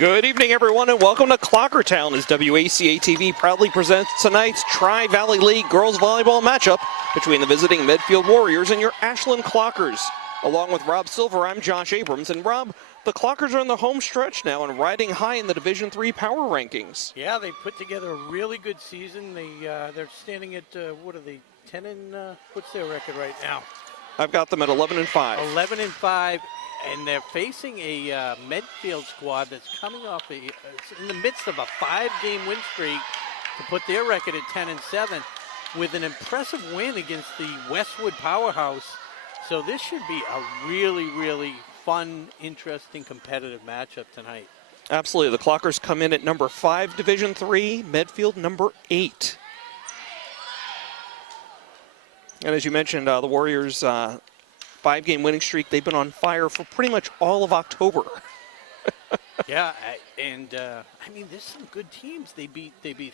Good evening, everyone, and welcome to Clockertown as WACA-TV proudly presents tonight's Tri-Valley League girls volleyball matchup between the visiting Medfield Warriors and your Ashland Clockers. Along with Rob Silver, I'm Josh Abrams, and Rob, the Clockers are in the home stretch now and riding high in the Division III power rankings. Yeah, they put together a really good season. They're standing at, what are they, 10 and, what's their record right now? I've got them at 11-5. 11-5. And they're facing a Medfield squad that's coming off it's in the midst of a 5-game win streak to put their record at 10-7 with an impressive win against the Westwood powerhouse. So this should be a really, really fun, interesting, competitive matchup tonight. Absolutely. The Clockers come in at number 5, Division III, Medfield number 8. And as you mentioned, the Warriors 5-game winning streak. They've been on fire for pretty much all of October. Yeah, and I mean, there's some good teams. They beat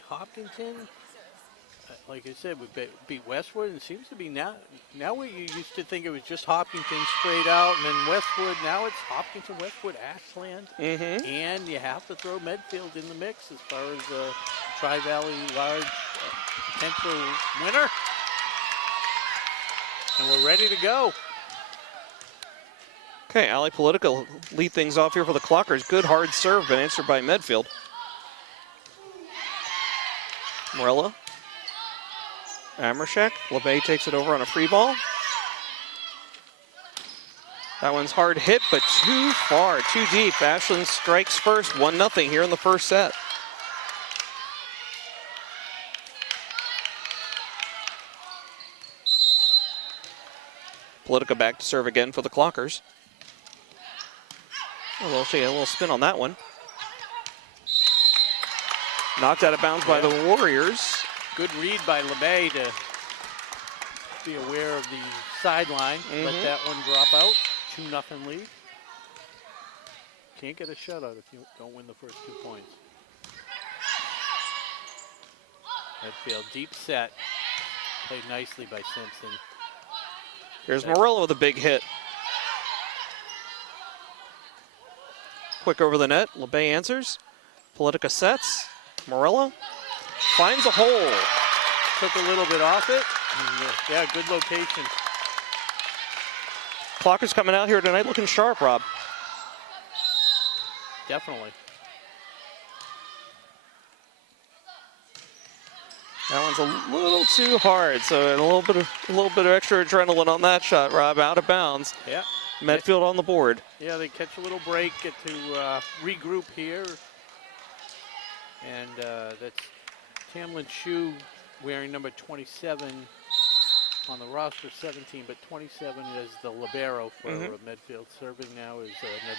Hopkinton. Like I said, we beat Westwood, and it seems to be now where you used to think it was just Hopkinton straight out, and then Westwood. Now it's Hopkinton, Westwood, Ashland, and you have to throw Medfield in the mix as far as the Tri-Valley large potential winner. And we're ready to go. Okay, Ali Politica will lead things off here for the Clockers. Good hard serve, but answered by Medfield. Morella. Amershek. LeBay takes it over on a free ball. That one's hard hit, but too far, too deep. Ashland strikes first, 1-0 here in the first set. Politica back to serve again for the Clockers. A little spin on that one. Knocked out of bounds by the Warriors. Good read by LeBay to be aware of the sideline. Let that one drop out. 2-0 lead. Can't get a shutout if you don't win the first 2 points. Medfield deep set. Played nicely by Simpson. Here's Morello with a big hit. Quick over the net. LeBay answers. Politica sets. Morello finds a hole. Took a little bit off it. Yeah, good location. Clockers coming out here tonight looking sharp, Rob. Definitely. That one's a little too hard, so a little bit of extra adrenaline on that shot, Rob. Out of bounds. Yeah. Medfield on the board. Yeah, they catch a little break, get to regroup here. And that's Tamlin Shue wearing number 27 on the roster, 17, but 27 is the libero for Medfield. Serving now is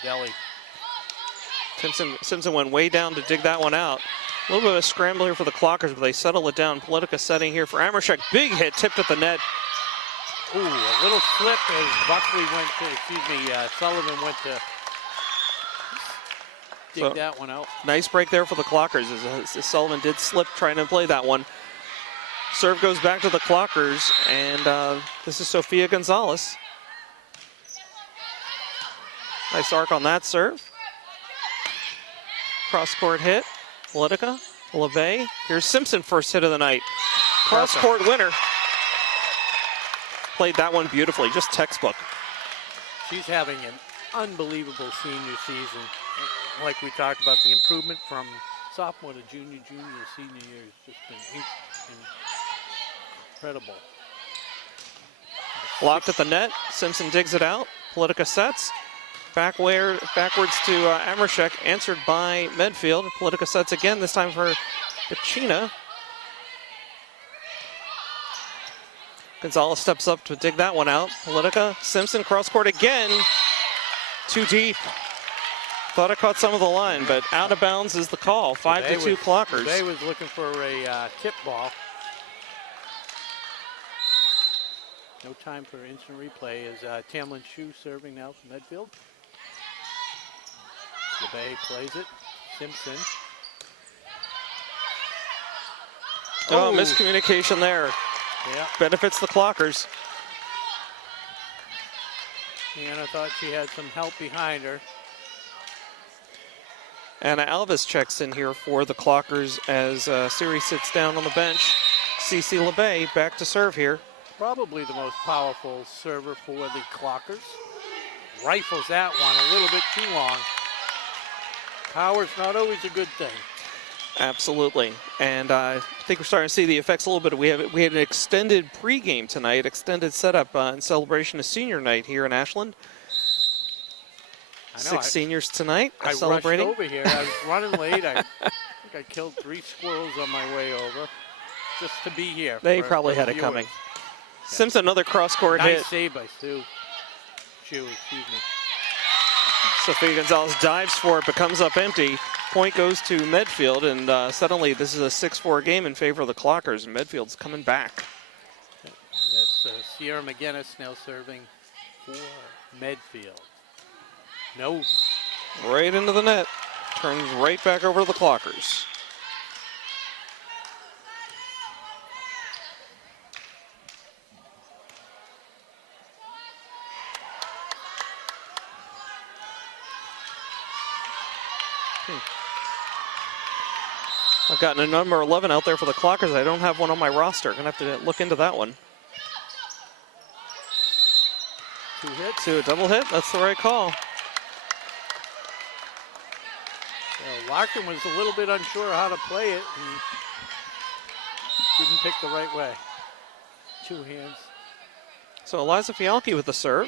Nadelli. Simpson went way down to dig that one out. A little bit of a scramble here for the Clockers, but they settle it down. Politica setting here for Amershek. Big hit, tipped at the net. Ooh, a little slip as Buckley went to, Sullivan went to dig that one out. Nice break there for the Clockers as Sullivan did slip trying to play that one. Serve goes back to the Clockers, and this is Sofia Gonzalez. Nice arc on that serve. Cross-court hit. Politica, LeVay. Here's Simpson, first hit of the night. Cross-court winner. Played that one beautifully, just textbook. She's having an unbelievable senior season. Like we talked about, the improvement from sophomore to junior to senior year has just been incredible. Blocked at the net. Simpson digs it out. Politica sets. Backwards to Amershek, answered by Medfield. Politica sets again, this time for Pacina. Gonzalez steps up to dig that one out. Politica, Simpson, cross-court again. Too deep. Thought I caught some of the line, but out of bounds is the call. 5-2 Clockers. They was looking for a tip ball. No time for instant replay as Tamlin Shue serving now for Medfield. LeBay plays it. Simpson. Oh, miscommunication there. Yeah. Benefits the Clockers. Deanna thought she had some help behind her. Anna Alves checks in here for the Clockers as Siri sits down on the bench. Cece LeBay back to serve here. Probably the most powerful server for the Clockers. Rifles that one a little bit too long. Power's not always a good thing. Absolutely. And I think we're starting to see the effects a little bit. We had an extended pregame tonight, extended setup in celebration of senior night here in Ashland. I know, 6 seniors tonight I celebrating. rushed over here. I was running late. I think I killed 3 squirrels on my way over just to be here. They probably had it coming. Yeah. Simpson, another cross-court hit. Nice save by Sue. Excuse me. Sophia Gonzalez dives for it, but comes up empty. Point goes to Medfield, and suddenly this is a 6-4 game in favor of the Clockers, and Medfield's coming back. That's Sierra McGinnis now serving for Medfield. No. Right into the net. Turns right back over to the Clockers. I've gotten a number 11 out there for the Clockers. I don't have one on my roster. Gonna have to look into that one. 2 hits. To a double hit. That's the right call. So Larkin was a little bit unsure how to play it and didn't pick the right way. 2 hands. So Eliza Fialki with the serve.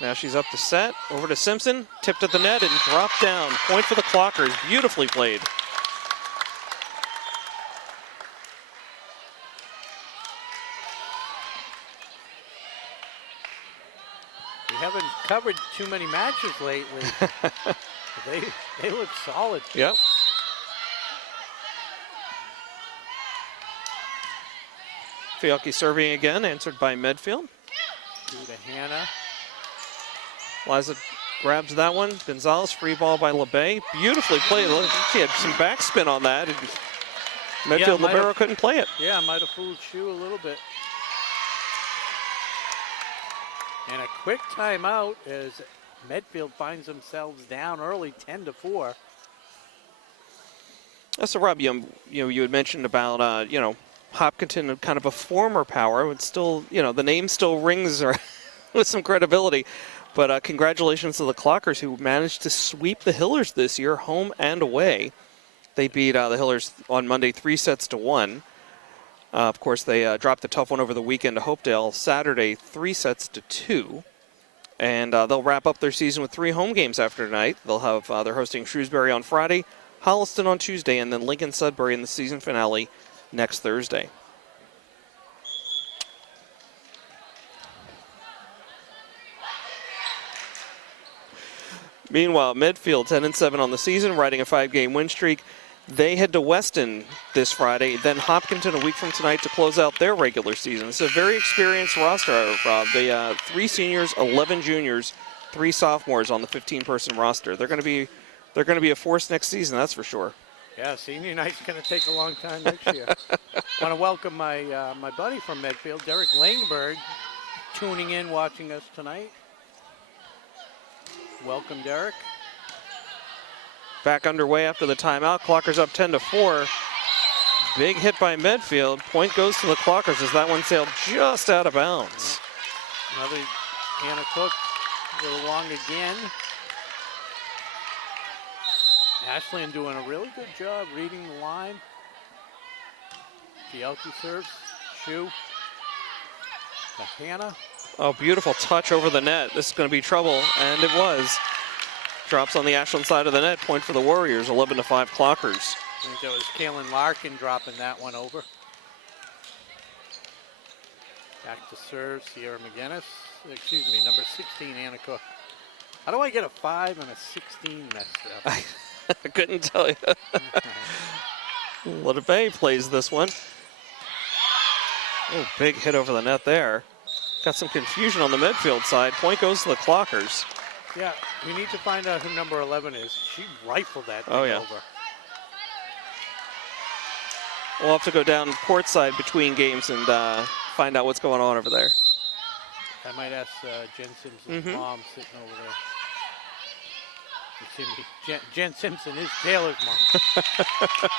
Now she's up to set. Over to Simpson. Tipped at the net and dropped down. Point for the Clockers. Beautifully played. We haven't covered too many matches lately. they look solid. Yep. Fialki serving again, answered by Medfield. Through to Hannah. Liza grabs that one. Gonzalez, free ball by LeBay. Beautifully played. She had some backspin on that. And Medfield libero couldn't play it. Yeah, might have fooled Shu a little bit. And a quick timeout as Medfield finds themselves down early, 10-4. So Rob, you had mentioned about Hopkinton, kind of a former power. It's still, the name still rings with some credibility. But congratulations to the Clockers, who managed to sweep the Hillers this year, home and away. They beat the Hillers on Monday 3-1. Of course, they dropped a tough one over the weekend to Hopedale Saturday, 3-2. And they'll wrap up their season with 3 home games after tonight. They'll have they're hosting Shrewsbury on Friday, Holliston on Tuesday, and then Lincoln Sudbury in the season finale next Thursday. Meanwhile, Medfield 10-7 on the season, riding a 5-game win streak. They head to Weston this Friday, then Hopkinton a week from tonight to close out their regular season. It's a very experienced roster, Rob. They 3 seniors, 11 juniors, 3 sophomores on the 15-person roster. They're going to be a force next season, that's for sure. Yeah, senior night's going to take a long time next year. I want to welcome my my buddy from Medfield, Derek Langberg, tuning in, watching us tonight. Welcome, Derek. Back underway after the timeout. Clockers up 10-4. Big hit by Medfield. Point goes to the Clockers as that one sailed just out of bounds. Another Hannah Cook, a little long again. Ashland doing a really good job reading the line. Fialki serves. Shu. To Hannah. Oh, beautiful touch over the net. This is going to be trouble, and it was. Drops on the Ashland side of the net. Point for the Warriors, 11-5 Clockers. I think that was Kaylin Larkin dropping that one over. Back to serve, Sierra McGinnis. Excuse me, number 16, Anna Cook. How do I get a 5 and a 16 messed up? I couldn't tell you. Little Bay plays this one. Oh, big hit over the net there. Got some confusion on the midfield side. Point goes to the Clockers. Yeah, we need to find out who number 11 is. She rifled that thing over. We'll have to go down courtside between games and find out what's going on over there. I might ask Jen Simpson's mom sitting over there. Excuse me, Jen Simpson is Taylor's mom.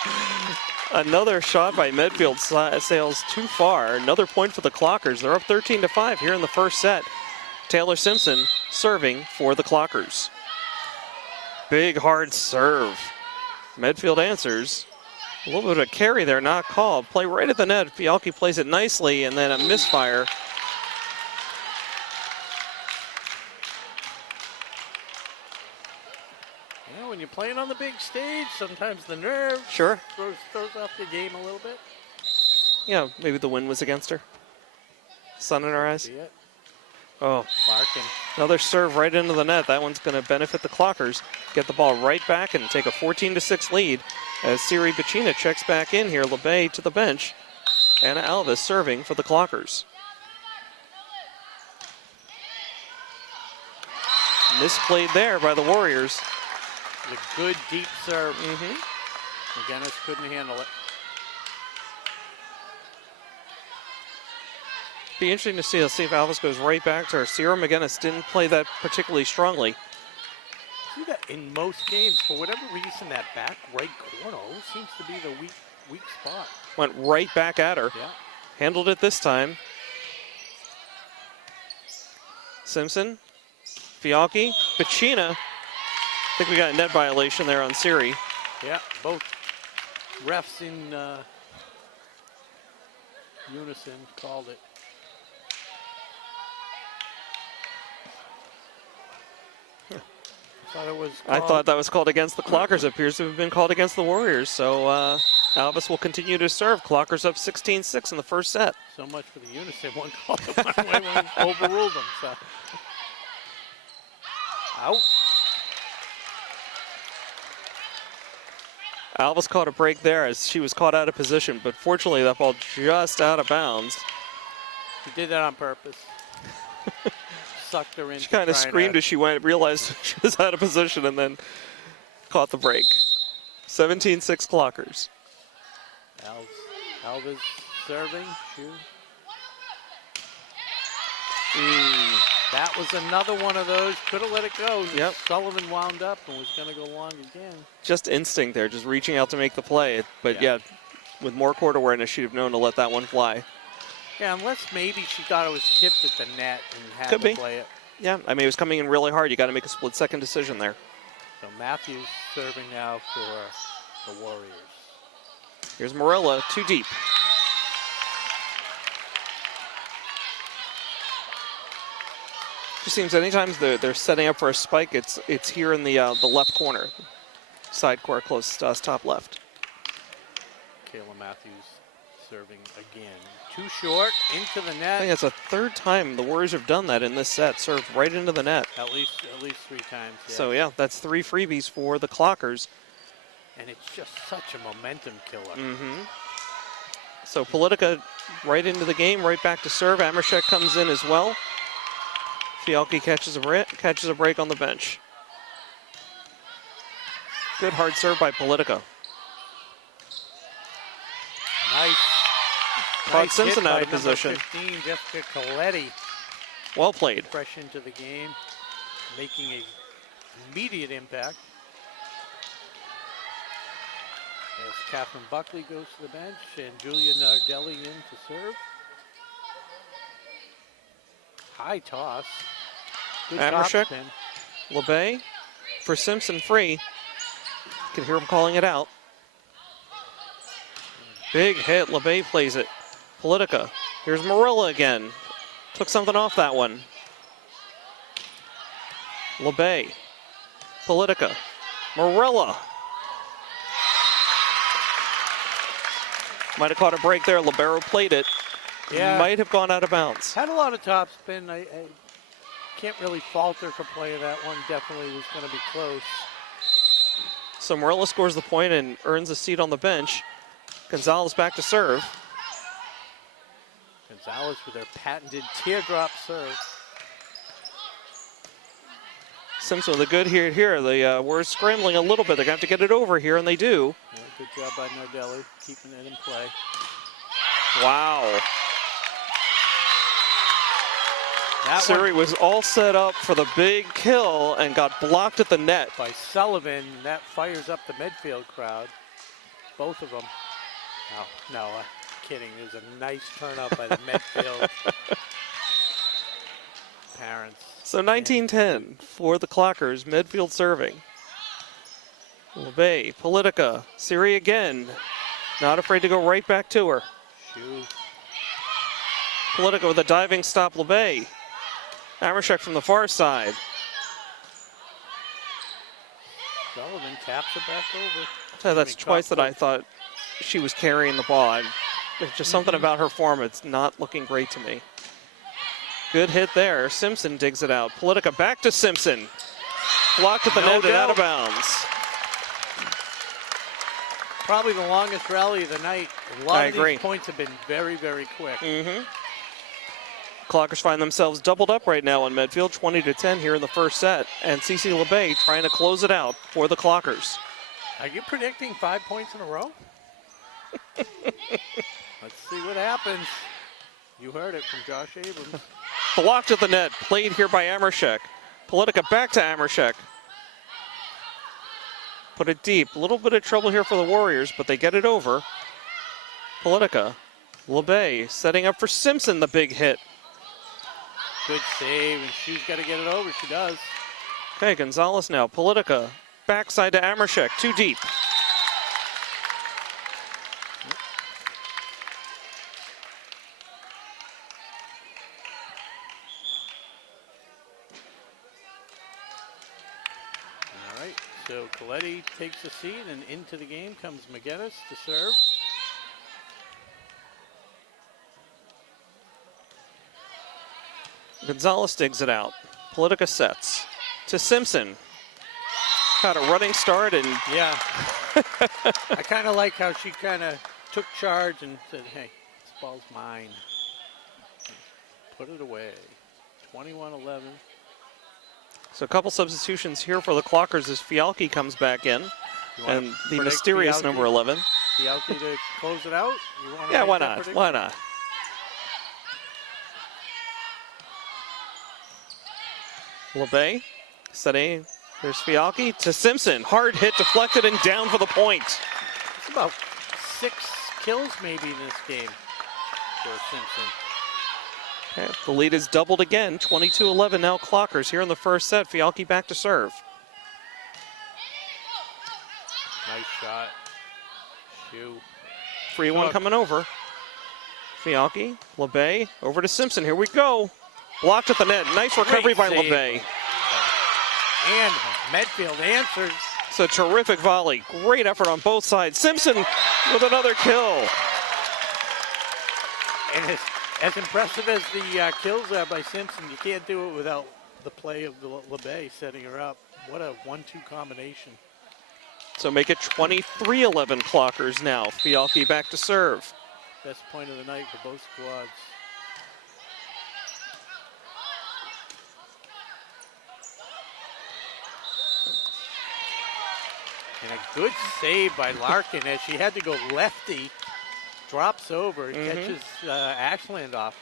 Another shot by Medfield sails too far. Another point for the Clockers. They're up 13-5 here in the first set. Taylor Simpson serving for the Clockers. Big hard serve. Medfield answers. A little bit of a carry there, not called. Play right at the net. Fialki plays it nicely, and then a misfire. Yeah, when you're playing on the big stage, sometimes the nerve throws off the game a little bit. Yeah, maybe the wind was against her. Sun in her eyes. Oh, Larkin. Another serve right into the net. That one's going to benefit the Clockers. Get the ball right back and take a 14-6 lead as Siri Bacina checks back in here. LeBay to the bench. Anna Alvis serving for the Clockers. Misplayed there by the Warriors. A good deep serve. McGinnis couldn't handle it. Be interesting to see. Let's see if Alvis goes right back to her. Sierra McGinnis didn't play that particularly strongly. See that in most games, for whatever reason, that back right corner always seems to be the weak spot. Went right back at her. Yeah. Handled it this time. Simpson, Fialki, Bacina. I think we got a net violation there on Siri. Yeah, both refs in unison called it. I thought that was called against the Clockers. It appears to have been called against the Warriors. So Alvis will continue to serve. Clockers up 16-6 in the first set. So much for the unison. One called it one way, one overruled them. So. Out. Alvis caught a break there as she was caught out of position, but fortunately that ball just out of bounds. She did that on purpose. Sucked her in. She kind of screamed as she realized she was out of position, and then caught the break. 17-6 Clockers. Alvis serving. Shoot. That was another one of those. Could have let it go. Yep. Sullivan wound up and was going to go long again. Just instinct there, just reaching out to make the play. But yeah, with more court awareness, she'd have known to let that one fly. Yeah, unless maybe she thought it was tipped at the net and had Could to be. play it. Yeah, I mean, it was coming in really hard. You got to make a split-second decision there. So Matthews serving now for the Warriors. Here's Morella, too deep. Just seems anytime they're setting up for a spike, it's here in the left corner, side court closest to us, top left. Kayla Matthews serving again. Too short, into the net. I think it's the third time the Warriors have done that in this set, served right into the net. At least 3 times. Yeah. So yeah, that's 3 freebies for the Clockers. And it's just such a momentum killer. So Politica right into the game, right back to serve. Amershek comes in as well. Fialki catches a break on the bench. Good hard serve by Politica. Nice. Caught Simpson out of position. 15, Jessica Coletti. Well played. Fresh into the game, making an immediate impact. As Catherine Buckley goes to the bench and Julia Nardelli in to serve. High toss. Good Amershek, topspin. LeBay for Simpson free. You can hear him calling it out. Big hit, LeBay plays it. Politica, here's Morella again. Took something off that one. LeBay, Politica, Morella. Might have caught a break there, Libero played it. Yeah. Might have gone out of bounds. Had a lot of topspin. I can't really fault her for play of that one. Definitely was going to be close. So Morella scores the point and earns a seat on the bench. Gonzalez back to serve. Gonzalez with their patented teardrop serve. Simpson with a good here. We're scrambling a little bit. They're going to have to get it over here, and they do. Yeah, good job by Nardelli, keeping it in play. Wow. Suri was all set up for the big kill and got blocked at the net. By Sullivan, that fires up the Medfield crowd. Both of them. No, kidding. There's a nice turn up by the Medfield parents. So 19-10 for the Clockers. Medfield serving. LeBay, Politica, Siri again. Not afraid to go right back to her. Shoot. Politica with a diving stop, LeBay. Amershek from the far side. Sullivan taps it back over. That's twice that I thought she was carrying the ball. There's just something about her form. It's not looking great to me. Good hit there. Simpson digs it out. Politica back to Simpson. Blocked at the net and out of bounds. Probably the longest rally of the night. A lot of these points have been very, very quick. Clockers find themselves doubled up right now on Medfield, 20-10 here in the first set. And Cece LeBay trying to close it out for the Clockers. Are you predicting 5 points in a row? Let's see what happens. You heard it from Josh Abrams. Blocked at the net, played here by Amershek. Politica back to Amershek. Put it deep. A little bit of trouble here for the Warriors, but they get it over. Politica. LeBay setting up for Simpson, the big hit. Good save, and she's got to get it over. She does. Okay, Gonzalez now. Politica. Backside to Amershek. Too deep. All right, so Coletti takes a seat, and into the game comes McGinnis to serve. Gonzalez digs it out. Politica sets to Simpson. Had a running start and yeah. I kind of like how she kind of took charge and said, "Hey, this ball's mine. Put it away." 21-11. So a couple substitutions here for the Clockers as Fialki comes back in, and the mysterious Fialki, number 11. Fialki to close it out. Yeah, why not? Why not? LeBay, setting, there's Fialki to Simpson. Hard hit, deflected, and down for the point. It's about 6 kills maybe in this game for Simpson. Okay, the lead is doubled again, 22-11 now Clockers here in the first set. Fialki back to serve. Nice shot. Shoot. Free one coming over. Fialki, LeBay, over to Simpson. Here we go. Blocked at the net. Nice recovery by LeBay. And Medfield answers. It's a terrific volley. Great effort on both sides. Simpson with another kill. And as impressive as the kills are by Simpson, you can't do it without the play of LeBay setting her up. What a 1-2 combination. So make it 23-11 Clockers now. Fialki back to serve. Best point of the night for both squads. And a good save by Larkin as she had to go lefty. Drops over, catches Ashland off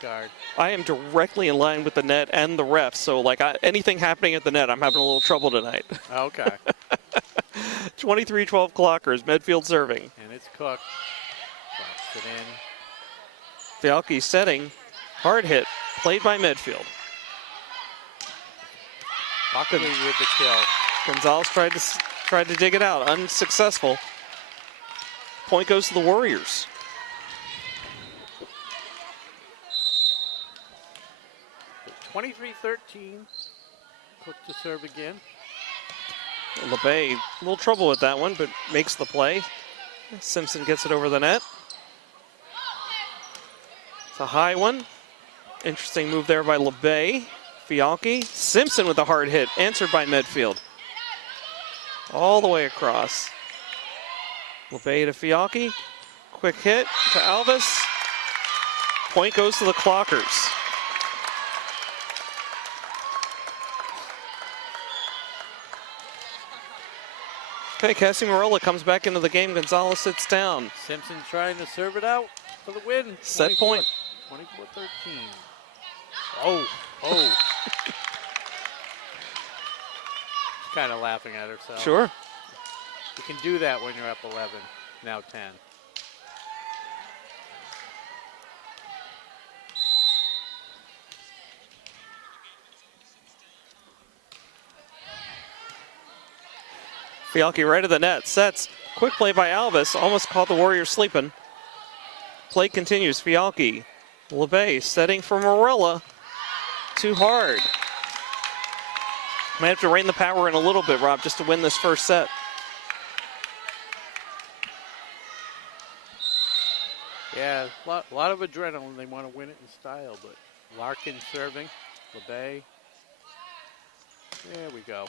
guard. I am directly in line with the net and the refs, so like anything happening at the net, I'm having a little trouble tonight. Okay. 23-12 Clockers, Medfield serving. And it's Cook. Drops it in. Fialki setting, hard hit, played by Medfield. Buckley with the kill. Gonzalez tried to dig it out, unsuccessful. Point goes to the Warriors. 23-13. Cook to serve again. LeBay, a little trouble with that one, but makes the play. Simpson gets it over the net. It's a high one. Interesting move there by LeBay. Fialki. Simpson with a hard hit, answered by Medfield. All the way across. LeBay to Fialki. Quick hit to Alvis. Point goes to the Clockers. Okay, Cassie Marola comes back into the game. Gonzalez sits down. Simpson trying to serve it out for the win. Set point. 24-13. Oh. She's kind of laughing at herself. Sure. You can do that when you're up 11, now 10. Fialki right at the net. Sets. Quick play by Alvis. Almost caught the Warriors sleeping. Play continues. Fialki. LeBay setting for Morella. Too hard. Might have to rein the power in a little bit, Rob, just to win this first set. Yeah, a lot of adrenaline. They want to win it in style, but Larkin serving. LeBay. There we go.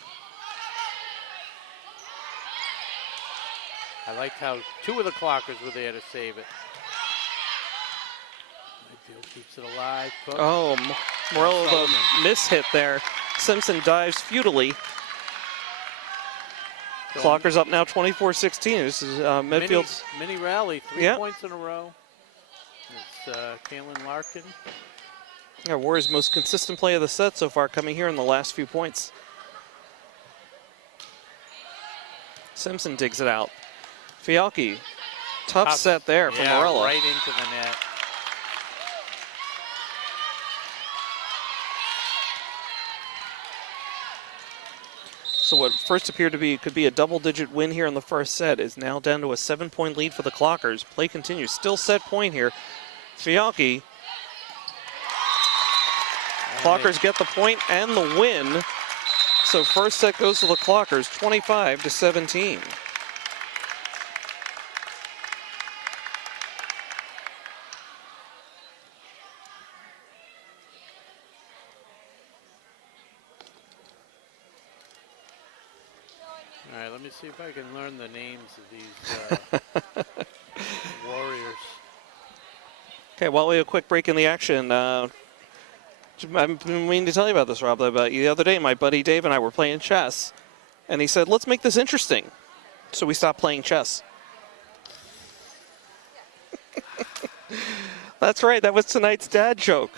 I liked how two of the clockers were there to save it. Medfield keeps it alive. Cook. Oh, Morello, the miss-hit there. Simpson dives futilely. Clockers up now 24-16. This is Medfield's mini rally, 3 points in a row. It's Kaylin Larkin. Yeah, Warriors' most consistent play of the set so far, coming here in the last few points. Simpson digs it out. Fialki, tough set there from Morello. Right into the net. So what first appeared to be could be a double-digit win here in the first set is now down to a 7-point lead for the Clockers. Play continues. Still set point here. Fialki. Clockers get the point and the win. So first set goes to the Clockers, 25-17. All right, let me see if I can learn the names of these Warriors. Okay, while we have a quick break in the action, I've been meaning to tell you about this, Rob. About the other day, my buddy Dave and I were playing chess, and he said, let's make this interesting. So we stopped playing chess. That's right, that was tonight's dad joke.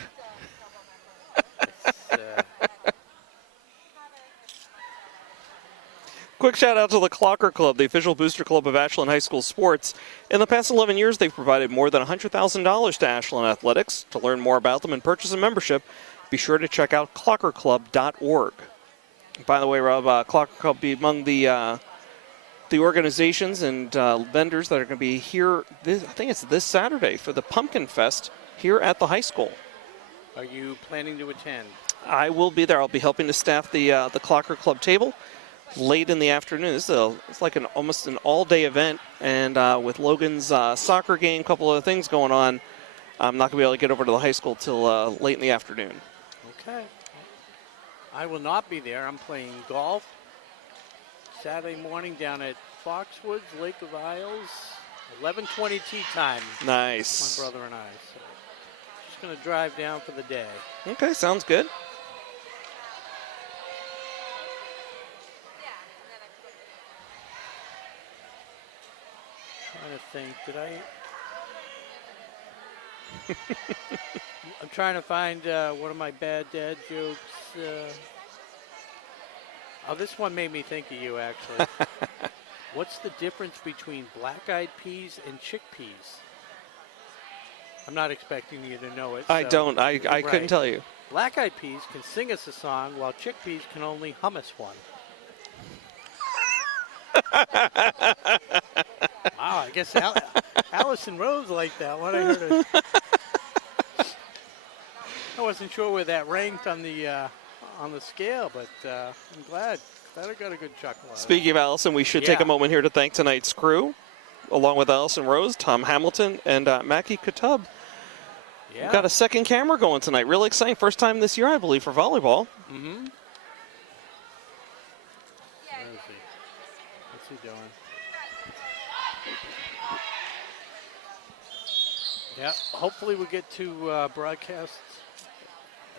Quick shout out to the Clocker Club, the official booster club of Ashland High School sports. In the past 11 years, they've provided more than $100,000 to Ashland athletics. To learn more about them and purchase a membership, be sure to check out clockerclub.org. By the way, Rob, Clocker Club be among the organizations and vendors that are going to be here. I think it's this Saturday for the Pumpkin Fest here at the high school. Are you planning to attend? I will be there. I'll be helping to staff the Clocker Club table late in the afternoon. It's like almost an all-day event, and with Logan's soccer game, a couple of things going on, I'm not going to be able to get over to the high school till late in the afternoon. Okay. I will not be there. I'm playing golf Saturday morning down at Foxwoods, Lake of Isles, 11:20 tee time. Nice. My brother and I. So just going to drive down for the day. Okay, sounds good. Trying to think, I'm trying to find one of my bad dad jokes. This one made me think of you, actually. What's the difference between black-eyed peas and chickpeas? I'm not expecting you to know it. I don't. I couldn't tell you. Black-eyed peas can sing us a song, while chickpeas can only hum us one. Wow, I guess Allison Rose liked that one. I heard it. I wasn't sure where that ranked on the scale, but I'm glad I got a good chuckle out of it. Speaking of Allison, we should take a moment here to thank tonight's crew, along with Allison Rose, Tom Hamilton, and Mackie Katub. Yeah. We've got a second camera going tonight. Really exciting. First time this year, I believe, for volleyball. Mm-hmm. Where is he? What's he doing? Yeah, hopefully we get to broadcast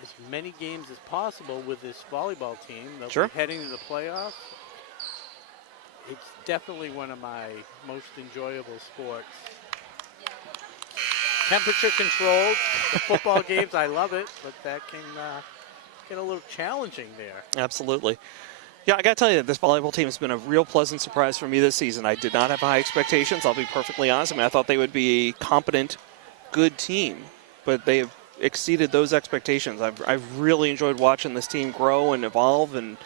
as many games as possible with this volleyball team. They'll be heading to the playoffs. It's definitely one of my most enjoyable sports. temperature controlled. The football games, I love it, but that can get a little challenging there. Absolutely. Yeah, I got to tell you, this volleyball team has been a real pleasant surprise for me this season. I did not have high expectations. I'll be perfectly honest. I mean, I thought they would be a competent, good team, but they have exceeded those expectations. I've really enjoyed watching this team grow and evolve and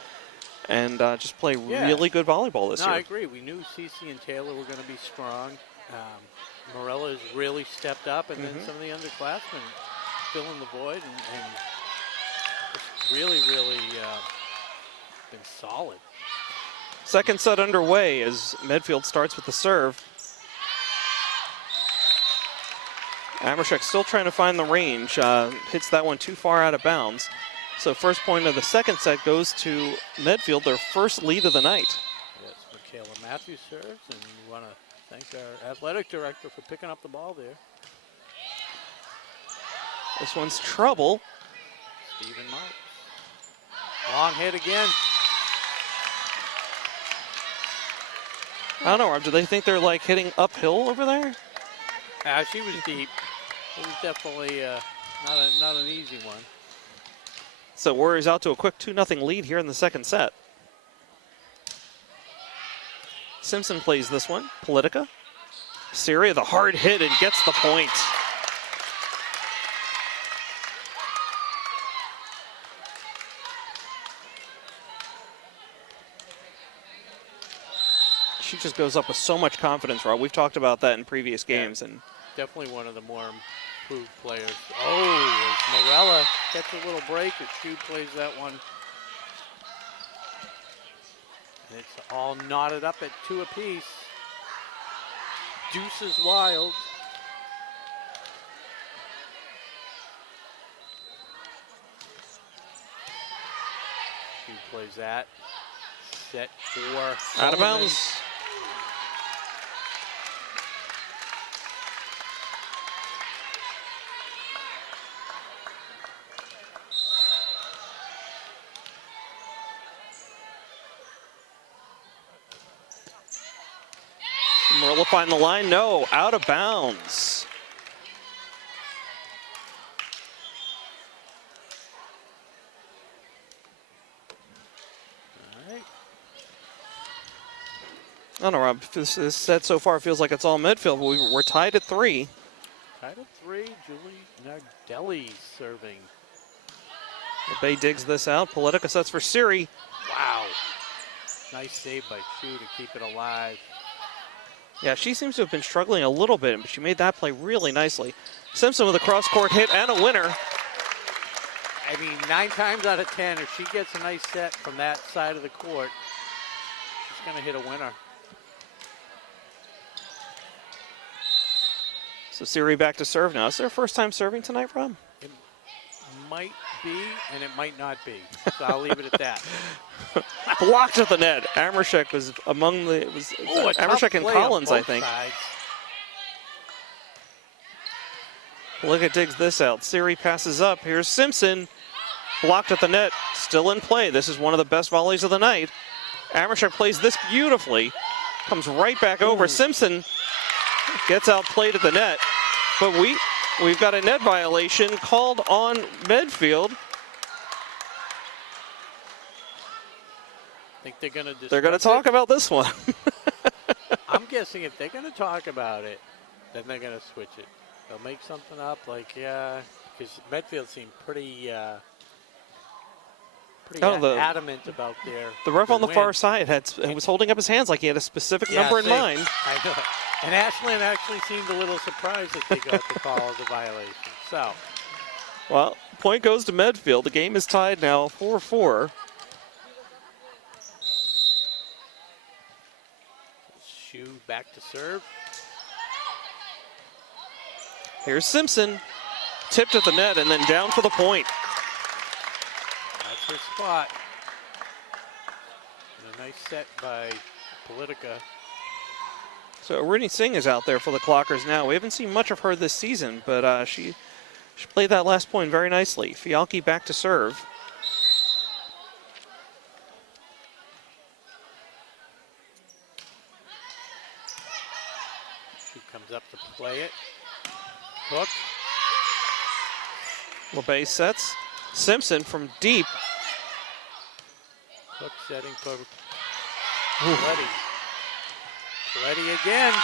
just play really good volleyball this year. No, I agree. We knew Cece and Taylor were going to be strong. Morella has really stepped up, and then some of the underclassmen filling the void and just really been solid. Second set underway as Medfield starts with the serve. Amershek still trying to find the range. Hits that one too far out of bounds. So first point of the second set goes to Medfield, their first lead of the night. Yes, Michaela Matthews serves, and we want to thank our athletic director for picking up the ball there. This one's trouble. Stephen Marks. Long hit again. I don't know, Rob, do they think they're like hitting uphill over there? She was deep. It was definitely not an easy one. So Warriors out to a quick 2-0 lead here in the second set. Simpson plays this one. Politica. Syria, the hard hit, and gets the point. She just goes up with so much confidence, Rob. We've talked about that in previous games. And definitely one of the more improved players. Oh, as Morella gets a little break, as Shu plays that one. And it's all knotted up at 2 apiece. Deuce is wild. Shu plays that. Set 4. Out of bounds. Morella find the line. No, out of bounds. All right. I don't know, Rob. This set so far feels like it's all Medfield. We're tied at 3. Tied at 3. Julie Nardelli serving. Bay digs this out. Politica sets for Siri. Wow. Nice save by Shu to keep it alive. Yeah, she seems to have been struggling a little bit, but she made that play really nicely. Simpson with a cross-court hit and a winner. I mean, 9 times out of 10, if she gets a nice set from that side of the court, she's going to hit a winner. So Siri back to serve now. Is this their first time serving tonight, Rob? It might be, and it might not be. So I'll leave it at that. Blocked at the net. Amershek was among the... It was Amershek and Collins, I think. Sides. Politica digs this out. Siri passes up. Here's Simpson. Blocked at the net. Still in play. This is one of the best volleys of the night. Amershek plays this beautifully. Comes right back over. Simpson gets outplayed at the net. But we've got a net violation called on Medfield. I think they're going to They're going to talk about this one. I'm guessing if they're going to talk about it, then they're going to switch it. They'll make something up like, yeah, because Medfield seemed pretty adamant about the ref on the win. far side was holding up his hands like he had a specific number in mind. I know. And Ashland actually seemed a little surprised that they got the call as a violation. So, well, point goes to Medfield. The game is tied now 4-4. Shu back to serve. Here's Simpson. Tipped at the net and then down for the point. That's her spot. And a nice set by Politica. So Rini Singh is out there for the Clockers now. We haven't seen much of her this season, but she played that last point very nicely. Fialki back to serve. She comes up to play it. Cook. LeBay sets. Simpson from deep. Cook setting for Coletti. Coletti again.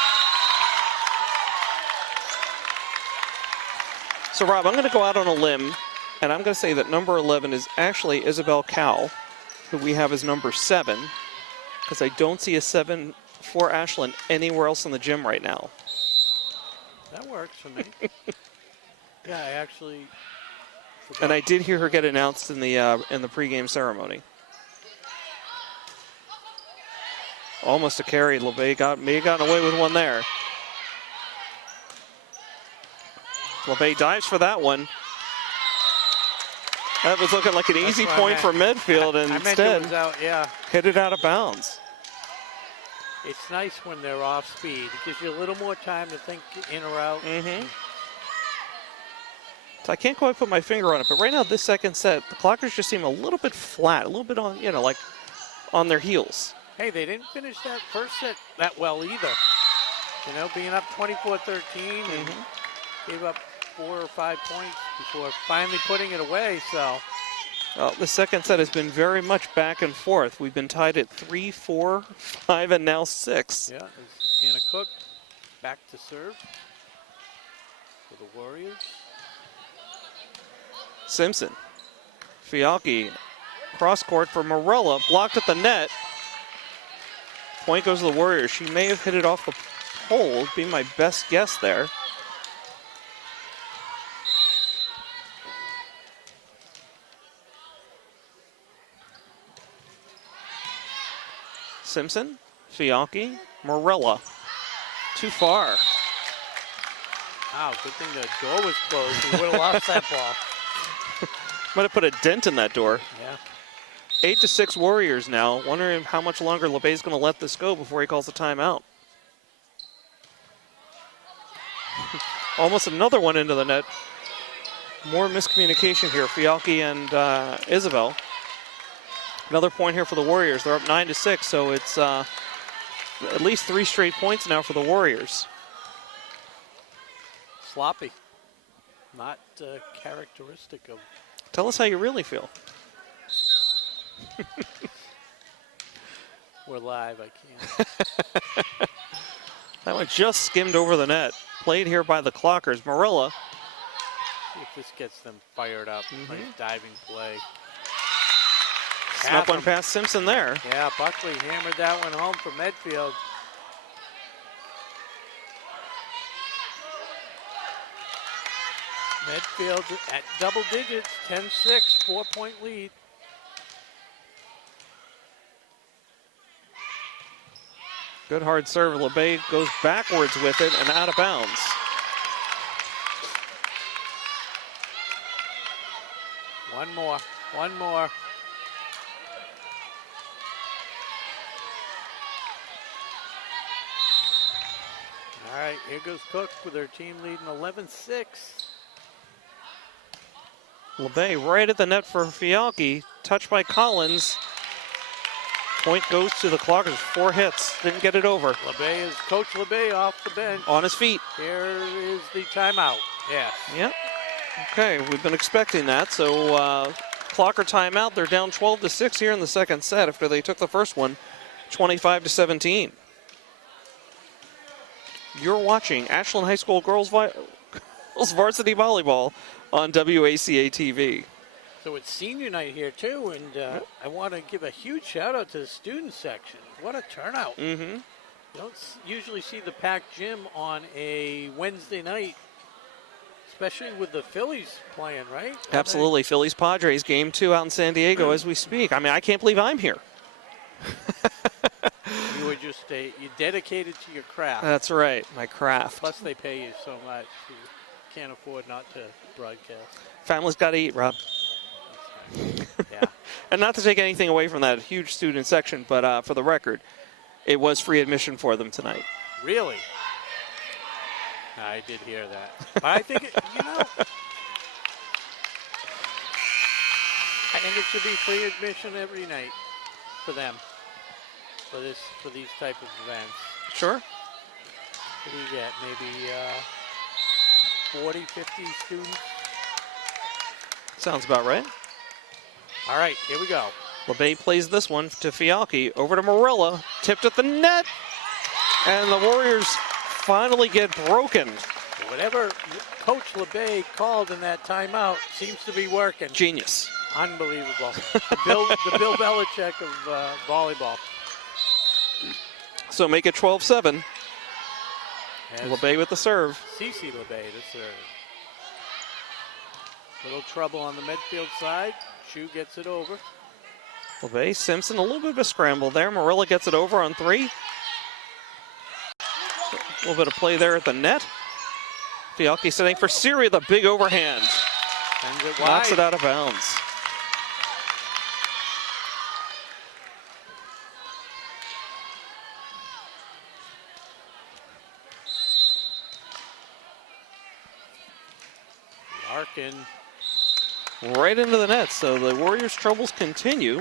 So, Rob, I'm going to go out on a limb, and I'm going to say that number 11 is actually Isabel Cowell, who we have as number 7, because I don't see a 7 for Ashland anywhere else in the gym right now. That works for me. Yeah, I actually forgot. And I did hear her get announced in the pregame ceremony. Almost a carry. LeBay may have gotten away with one there. LeBay dives for that one. That was looking like an easy point for Medfield, and instead it was out, yeah. hit it out of bounds. It's nice when they're off speed. It gives you a little more time to think in or out. Mm-hmm. So I can't quite put my finger on it, but right now, this second set, the Clockers just seem a little bit flat, a little bit on, like on their heels. Hey, they didn't finish that first set that well either. Being up 24-13 and gave up 4 or 5 points before finally putting it away, so. Well, the second set has been very much back and forth. We've been tied at 3, 4, 5, and now 6. Yeah, it's Hannah Cook back to serve for the Warriors. Simpson. Fialki, cross court for Morella, blocked at the net. Point goes to the Warriors. She may have hit it off the pole, be my best guess there. Simpson, Fialki, Morella. Too far. Wow, good thing the door was closed. We would have lost that ball. Might have put a dent in that door. Yeah. 8-6 Warriors now. Wondering how much longer LeBay's going to let this go before he calls a timeout. Almost another one into the net. More miscommunication here. Fialki and Isabel. Another point here for the Warriors. They're up 9-6, so it's at least 3 straight points now for the Warriors. Sloppy. Not characteristic of. Tell us how you really feel. We're live, I can't. That one just skimmed over the net. Played here by the Clockers. Morella. See if this gets them fired up. Nice diving play. Snuck one past Simpson there. Yeah, Buckley hammered that one home for Medfield. Medfield at double digits, 10-6, 4-point lead. Good hard serve. LeBay goes backwards with it and out of bounds. One more. All right, here goes Cook with her team leading 11-6. LeBay right at the net for Fialki. Touched by Collins. Point goes to the Clockers. 4 hits. Didn't get it over. LeBay is Coach LeBay off the bench. On his feet. Here is the timeout. Yeah. Yep. Okay, we've been expecting that. So Clocker timeout. They're down 12-6 here in the second set after they took the first one, 25-17. You're watching Ashland High School Girls Varsity Volleyball on WACA-TV. So it's senior night here too, and I want to give a huge shout out to the student section. What a turnout. You don't usually see the packed gym on a Wednesday night, especially with the Phillies playing, right? Absolutely. Phillies Padres game 2 out in San Diego as we speak. I mean, I can't believe I'm here. You were just you dedicated to your craft. That's right, my craft. Plus they pay you so much. You can't afford not to broadcast. Family's got to eat, Rob. Yeah. And not to take anything away from that huge student section, but for the record, it was free admission for them tonight. Really? I did hear that. But I think, I think it should be free admission every night for them, for these type of events. Sure. What do you get? Maybe 40, 50 students. Sounds about right. All right, here we go. LeBay plays this one to Fialchi. Over to Marilla. Tipped at the net. And the Warriors finally get broken. Whatever Coach LeBay called in that timeout seems to be working. Genius. Unbelievable. the Bill Belichick of volleyball. So make it 12-7. LeBay with the serve. Cece LeBay to serve. Little trouble on the Medfield side. Shu gets it over. LeBay, Simpson, a little bit of a scramble there. Marilla gets it over on 3. A little bit of play there at the net. Fialchi setting for Siri, the big overhand. Sends it wide. Knocks it out of bounds. Larkin. Right into the net, so the Warriors' troubles continue.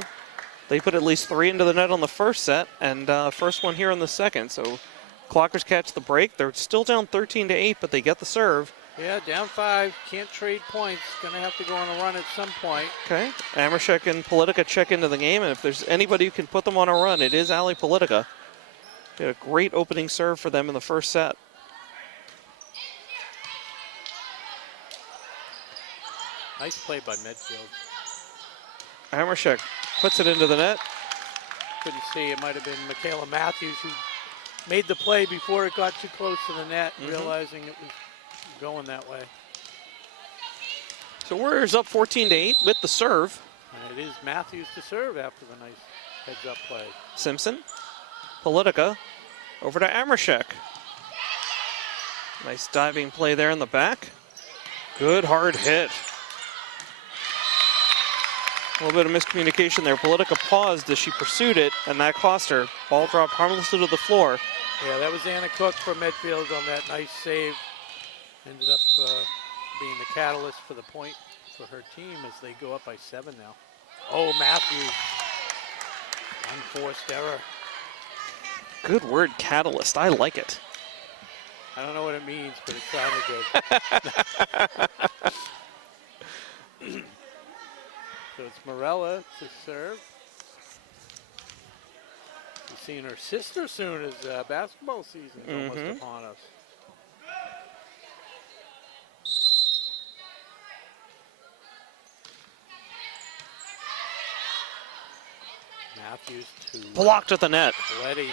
They put at least 3 into the net on the first set, and first one here in the second. So Clockers catch the break. They're still down 13-8, but they get the serve. Yeah, down 5. Can't trade points. Going to have to go on a run at some point. Okay. Amershek and Politica check into the game, and if there's anybody who can put them on a run, it is Ali Politica. Did a great opening serve for them in the first set. Nice play by Medfield. Amershek puts it into the net. Couldn't see. It might have been Michaela Matthews who made the play before it got too close to the net, realizing it was going that way. So Warriors up 14-8 with the serve. And it is Matthews to serve after the nice heads-up play. Simpson, Politica, over to Amershek. Nice diving play there in the back. Good hard hit. A little bit of miscommunication there. Politica paused as she pursued it, and that cost her. Ball dropped harmlessly to the floor. Yeah, that was Anna Cook for Medfield on that nice save. Ended up being the catalyst for the point for her team as they go up by 7 now. Oh, Matthews. Unforced error. Good word, catalyst. I like it. I don't know what it means, but it sounded good. So it's Morella to serve. We've seen her sister soon as basketball season is almost upon us. Matthews to Blocked at the net. Letty.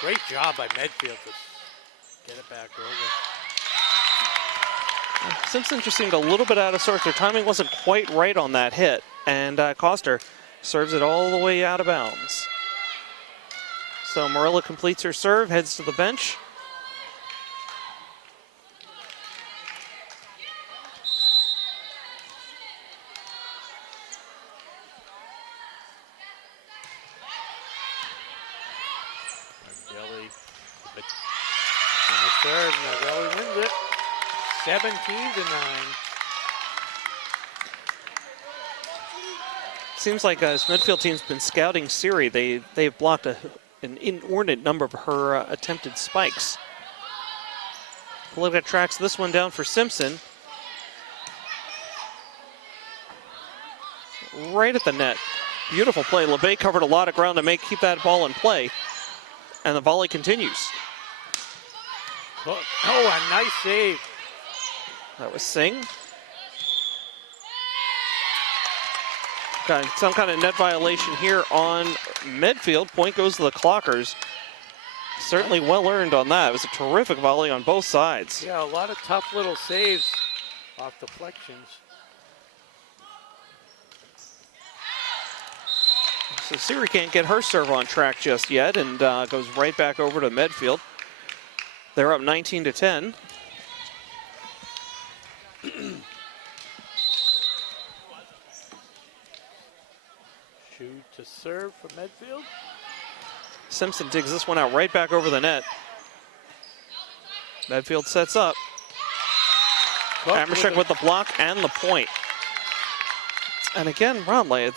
Great job by Medfield to get it back over. Simpson just seemed a little bit out of sorts. Their timing wasn't quite right on that hit, and Coster serves it all the way out of bounds. So Marilla completes her serve, heads to the bench. Nardelli on the serve, Nardelli wins it. 17-9. Seems like this Medfield team's been scouting Siri. They've blocked an inordinate number of her attempted spikes. Politica tracks this one down for Simpson. Right at the net. Beautiful play. LeBay covered a lot of ground to keep that ball in play. And the volley continues. Oh, a nice save. That was Singh. Got some kind of net violation here on Medfield. Point goes to the Clockers. Certainly well earned on that. It was a terrific volley on both sides. Yeah, a lot of tough little saves off deflections. So Siri can't get her serve on track just yet and goes right back over to Medfield. They're up 19-10. Shoot to serve for Medfield. Simpson digs this one out right back over the net. Medfield sets up. Amershek with the block and the point. And again, Romley,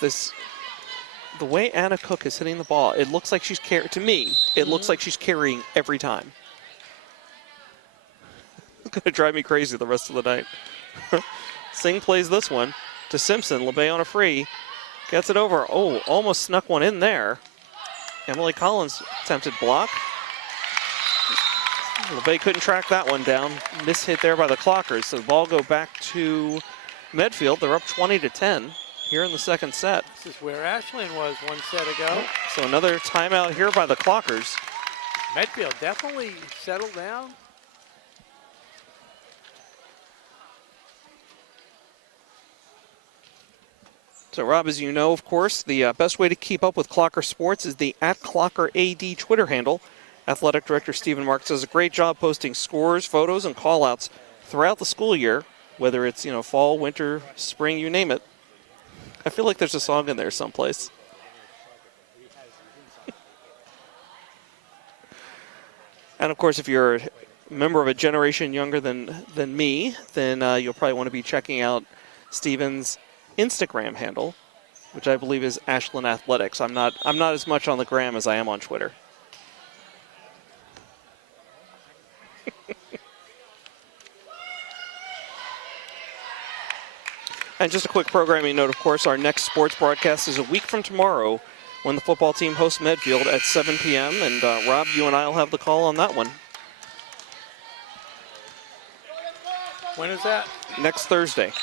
the way Anna Cook is hitting the ball, it looks like she's carrying, to me, it looks like she's carrying every time. going to drive me crazy the rest of the night. Singh plays this one to Simpson. LeBay on a free. Gets it over. Oh, almost snuck one in there. Emily Collins attempted block. LeBay couldn't track that one down. Miss hit there by the Clockers. So the ball go back to Medfield. They're up 20-10 here in the second set. This is where Ashland was one set ago. So another timeout here by the Clockers. Medfield definitely settled down. So, Rob, as you know, of course, the best way to keep up with Clocker Sports is the @ClockerAD Twitter handle. Athletic Director Stephen Marks does a great job posting scores, photos, and call-outs throughout the school year, whether it's, fall, winter, spring, you name it. I feel like there's a song in there someplace. And, of course, if you're a member of a generation younger than me, then you'll probably want to be checking out Stephen's Instagram handle, which I believe is Ashland Athletics. I'm not as much on the gram as I am on Twitter. And just a quick programming note, of course, our next sports broadcast is a week from tomorrow when the football team hosts Medfield at 7 p.m. And Rob, you and I will have the call on that one. When is that? Next Thursday.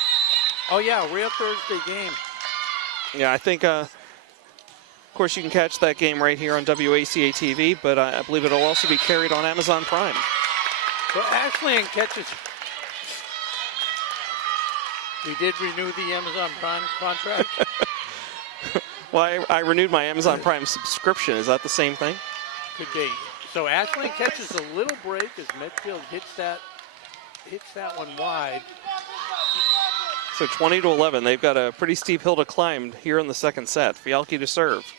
Oh, yeah, real Thursday game. Yeah, I think, of course, you can catch that game right here on WACA-TV, but I believe it'll also be carried on Amazon Prime. So Ashland catches. We did renew the Amazon Prime contract. Well, I renewed my Amazon Prime subscription. Is that the same thing? Could be. So Ashland catches a little break as Medfield hits that one wide. So 20-11. They've got a pretty steep hill to climb here in the second set. Fialki to serve.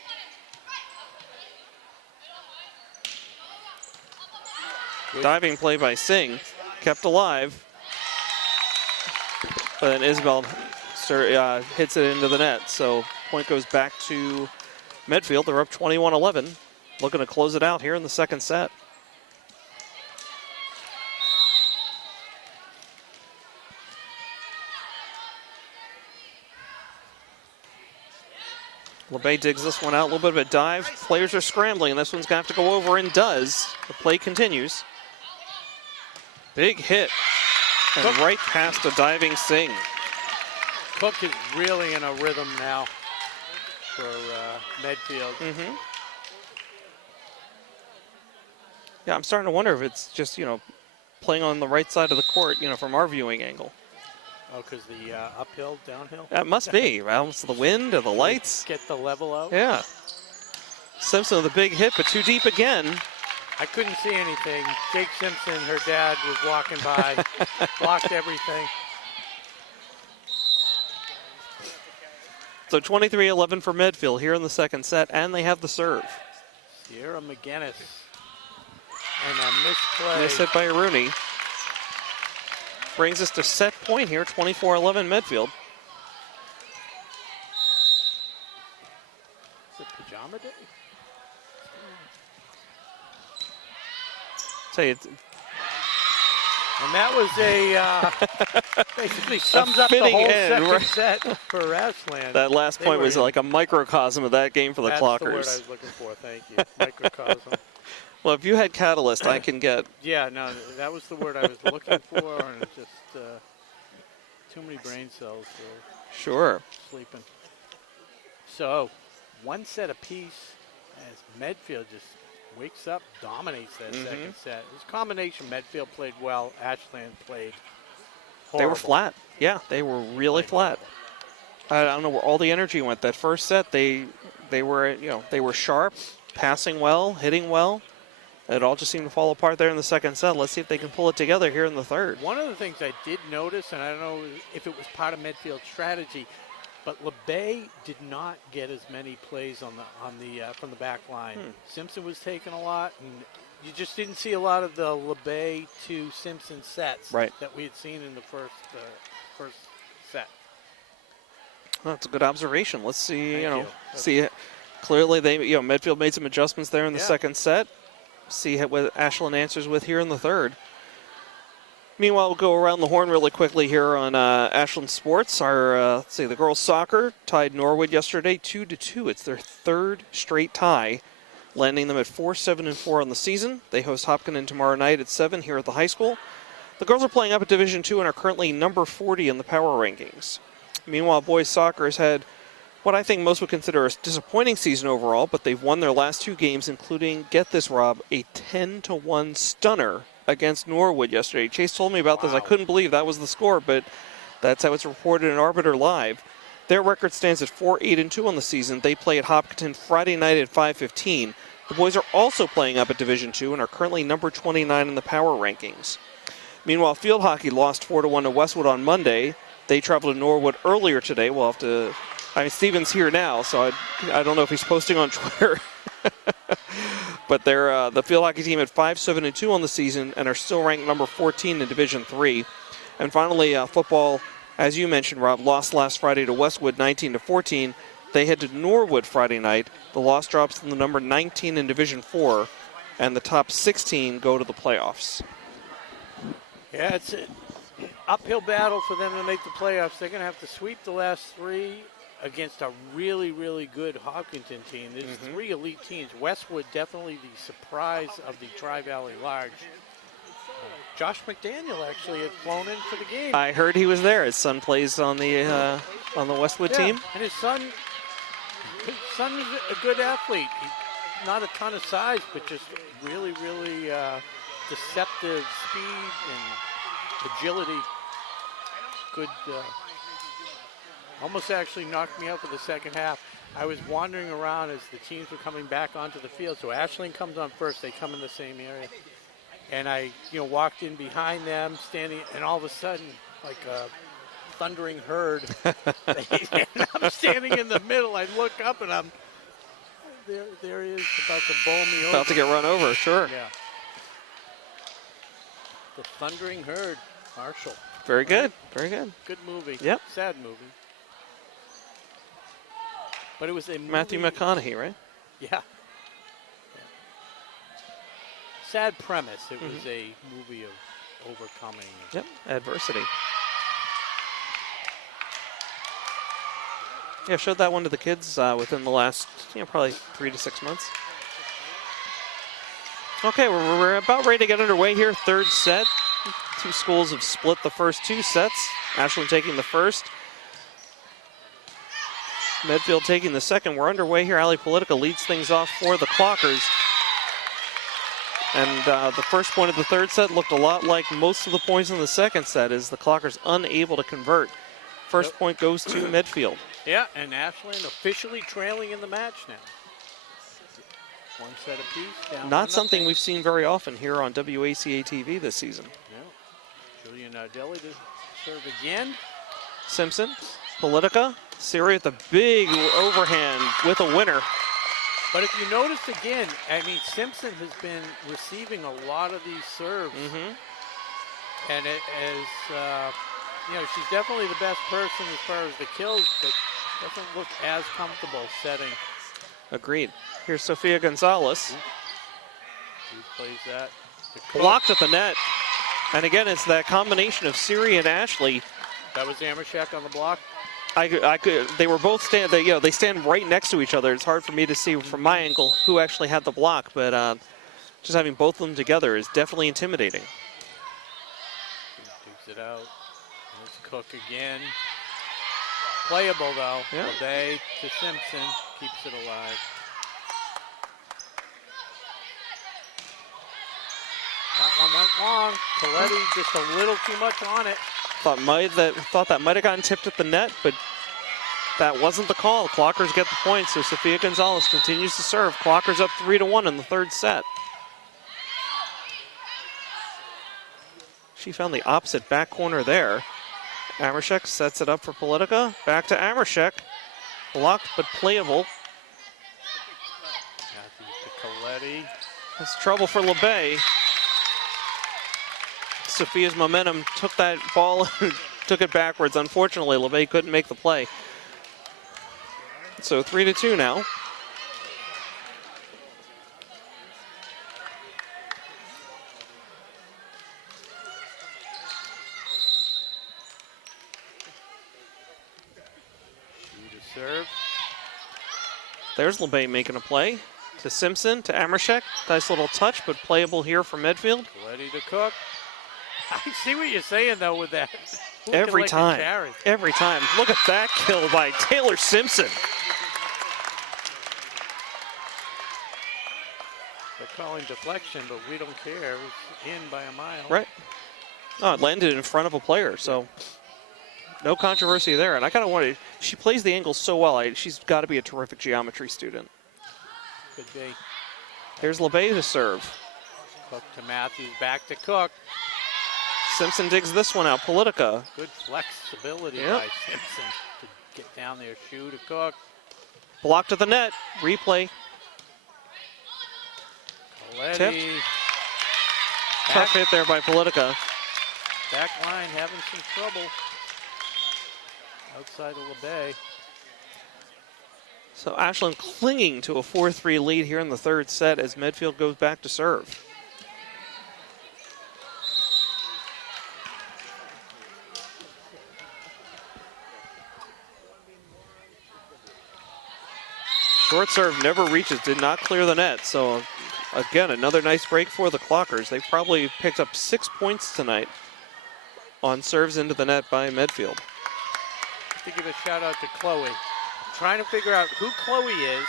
Good. Diving play by Singh. Kept alive. But then Isabel hits it into the net. So point goes back to Medfield. They're up 21-11. Looking to close it out here in the second set. LeBay digs this one out, a little bit of a dive. Players are scrambling, and this one's going to have to go over, and does. The play continues. Big hit. And Cook. Right past a diving Singh. Cook is really in a rhythm now for Medfield. Mm-hmm. Yeah, I'm starting to wonder if it's just, playing on the right side of the court, from our viewing angle. Oh, because the uphill, downhill? That must be. Well, it's the wind or the lights. Get the level out? Yeah. Simpson with a big hit, but too deep again. I couldn't see anything. Jake Simpson, her dad, was walking by, blocked everything. So 23-11 for Medfield here in the second set, and they have the serve. Sierra McGinnis. And a misplay. Miss hit by Rooney. Brings us to set point here, 24-11 Medfield. Is it pajama day? Tell you, and that was basically sums up the whole second set for Ashland. That last point was like a microcosm of that game for the Clockers. That's the word I was looking for, thank you. Microcosm. Well, if you had Catalyst, I can get. Yeah, no, that was the word I was looking for, and it's just too many brain cells for sure sleeping. So, one set apiece as Medfield just wakes up, dominates that second set. It was a combination. Medfield played well. Ashland played horrible. They were flat. Yeah, they were really flat. I don't know where all the energy went. That first set, they were sharp, passing well, hitting well. It all just seemed to fall apart there in the second set. Let's see if they can pull it together here in the third. One of the things I did notice, and I don't know if it was part of Medfield's strategy, but LeBay did not get as many plays on the from the back line. Simpson was taking a lot, and you just didn't see a lot of the LeBay to Simpson sets that we had seen in the first set. Well, that's a good observation. Let's see, see clearly Medfield made some adjustments there in the second set. See what Ashland answers with here in the third. Meanwhile, we'll go around the horn really quickly here on Ashland Sports. Our, let's see, the girls' soccer tied Norwood yesterday 2-2. It's their third straight tie, landing them at 4-7-4 on the season. They host Hopkinton tomorrow night at 7 here at the high school. The girls are playing up at Division II and are currently number 40 in the power rankings. Meanwhile, boys' soccer has had what I think most would consider a disappointing season overall, but they've won their last 2 games, including, get this, Rob, a 10-1 stunner against Norwood yesterday. Chase told me about this. I couldn't believe that was the score, but that's how it's reported in Arbiter Live. Their record stands at 4-8-2 on the season. They play at Hopkinton Friday night at 5:15. The boys are also playing up at Division II and are currently number 29 in the power rankings. Meanwhile, field hockey lost 4-1 to Westwood on Monday. They traveled to Norwood earlier today. We'll have to... Steven's here now, so I don't know if he's posting on Twitter. But they're the field hockey team at 5-7-2 on the season and are still ranked number 14 in Division III. And finally, football, as you mentioned, Rob, lost last Friday to Westwood 19-14. They head to Norwood Friday night. The loss drops from the number 19 in Division IV, and the top 16 go to the playoffs. Yeah, it's an uphill battle for them to make the playoffs. They're going to have to sweep the last 3 against a really, really good Hopkinton team. There's 3 elite teams. Westwood definitely the surprise of the Tri-Valley Large. Josh McDaniel actually had flown in for the game. I heard he was there. His son plays on the Westwood team. And his son is a good athlete. He's not a ton of size, but just really, really deceptive speed and agility. Good. Almost actually knocked me out for the second half. I was wandering around as the teams were coming back onto the field. So Ashland comes on first. They come in the same area. And I, walked in behind them, standing, and all of a sudden, like a thundering herd, and I'm standing in the middle. I look up, and I'm there he is, about to bowl me over. About to get run over, sure. Yeah. The thundering herd, Marshall. Very good, very good. Good movie. Yep. Sad movie. But it was a movie. Matthew McConaughey, right? Yeah. Sad premise. It was a movie of overcoming. Yep, adversity. Yeah, showed that one to the kids within the last, probably 3 to 6 months. Okay, we're about ready to get underway here. Third set. 2 schools have split the first 2 sets. Ashland taking the first. Medfield taking the second. We're underway here. Ali Politica leads things off for the Clockers. And the first point of the third set looked a lot like most of the points in the second set, as the Clockers unable to convert. First point goes to Medfield. Yeah, and Ashland officially trailing in the match now. 1 set apiece. Down Not something we've seen very often here on WACA-TV this season. Yeah. Julian Nardelli to serve again. Simpson, Politica, Siri with a big overhand with a winner. But if you notice again, Simpson has been receiving a lot of these serves. And she's definitely the best person as far as the kills, but doesn't look as comfortable setting. Agreed. Here's Sophia Gonzalez. Who plays that? Blocked at the net. And again, it's that combination of Siri and Ashley. That was Amershek on the block. They were both they stand right next to each other. It's hard for me to see from my angle who actually had the block, but just having both of them together is definitely intimidating. Takes it out. There's Cook again. Playable though. Yeah. LeBay to Simpson, keeps it alive. That one went long. Coletti just a little too much on it. Thought that might have gotten tipped at the net, but that wasn't the call. Clockers get the point, so Sophia Gonzalez continues to serve. Clockers up 3-1 in the third set. She found the opposite back corner there. Amershek sets it up for Politica. Back to Amershek. Blocked but playable. Coletti. That's trouble for LeBay. Sophia's momentum took that ball and took it backwards. Unfortunately, LeBay couldn't make the play. So 3-2 now. serve. There's LeBay making a play to Simpson, to Amershek. Nice little touch, but playable here for Medfield. Ready to cook. I see what you're saying, though, with that. Every Like time. a cherry. Every time. Look at that kill by Taylor Simpson. They're calling deflection, but we don't care. It was in by a mile. Right. Oh, it landed in front of a player, so no controversy there. And I kind of wanted, she plays the angles so well. She's got to be a terrific geometry student. Could be. Here's LeBay to serve. Cook to Matthews, back to Cook. Simpson digs this one out. Politica. Good flexibility Yep. by Simpson to get down there, shoe to Cook. Blocked to the net. Replay. Letty. Tough hit there by Politica. Back line having some trouble outside of LeBay. So Ashland clinging to a 4-3 lead here in the third set as Medfield goes back to serve. Short serve never reaches, did not clear the net. So again, another nice break for the Clockers. They've probably picked up 6 points tonight on serves into the net by Medfield. To give a shout out to Chloe. Trying to figure out who Chloe is.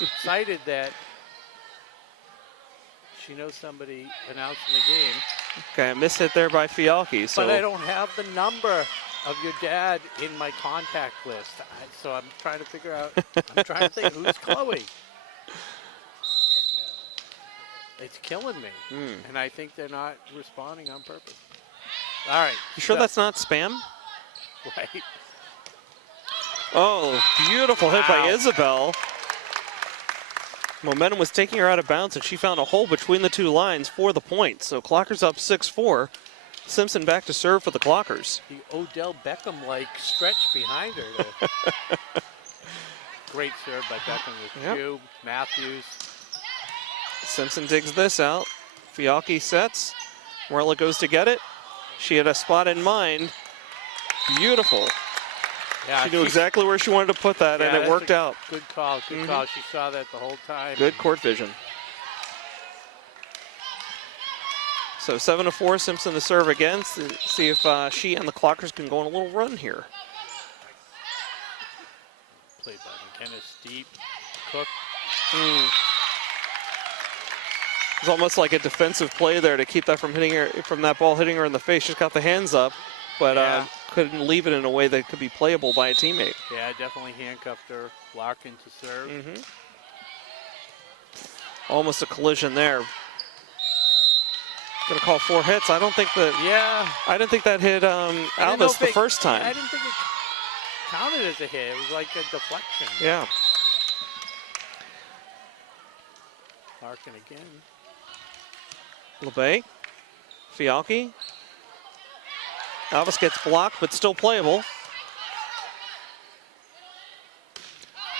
Excited that she knows somebody announcing the game. Okay, a miss hit there by Fialki. So But I don't have the number of your dad in my contact list. So I'm trying to figure out, I'm trying to think who's Chloe. It's killing me. And I think they're not responding on purpose. All right. You sure that's not spam? Right. Oh, beautiful hit by Wow. Isabel. Momentum was taking her out of bounds, and she found a hole between the two lines for the point. So Clockers up 6-4. Simpson back to serve for the Clockers. The Odell Beckham-like stretch behind her. Great serve by Beckham with Cube, Matthews. Simpson digs this out. Fialki sets. Morella goes to get it. She had a spot in mind. Beautiful. Yeah, She knew exactly where she wanted to put that, and it worked out. Good call, good call. She saw that the whole time. Good court vision. So 7-4, Simpson to serve again. See if she and the Clockers can go on a little run here. Played by McKenna, deep. Cook. It's almost like a defensive play there to keep that from hitting her, from that ball hitting her in the face. She's got the hands up, but couldn't leave it in a way that could be playable by a teammate. Yeah, definitely handcuffed her. Larkin to serve. Almost a collision there. Gonna call 4 hits. I don't think that. Yeah. I didn't think that hit Alvis the first time. I didn't think it counted as a hit. It was like a deflection. Yeah. Larkin again. LeBay, Fialki. Alvis gets blocked, but still playable.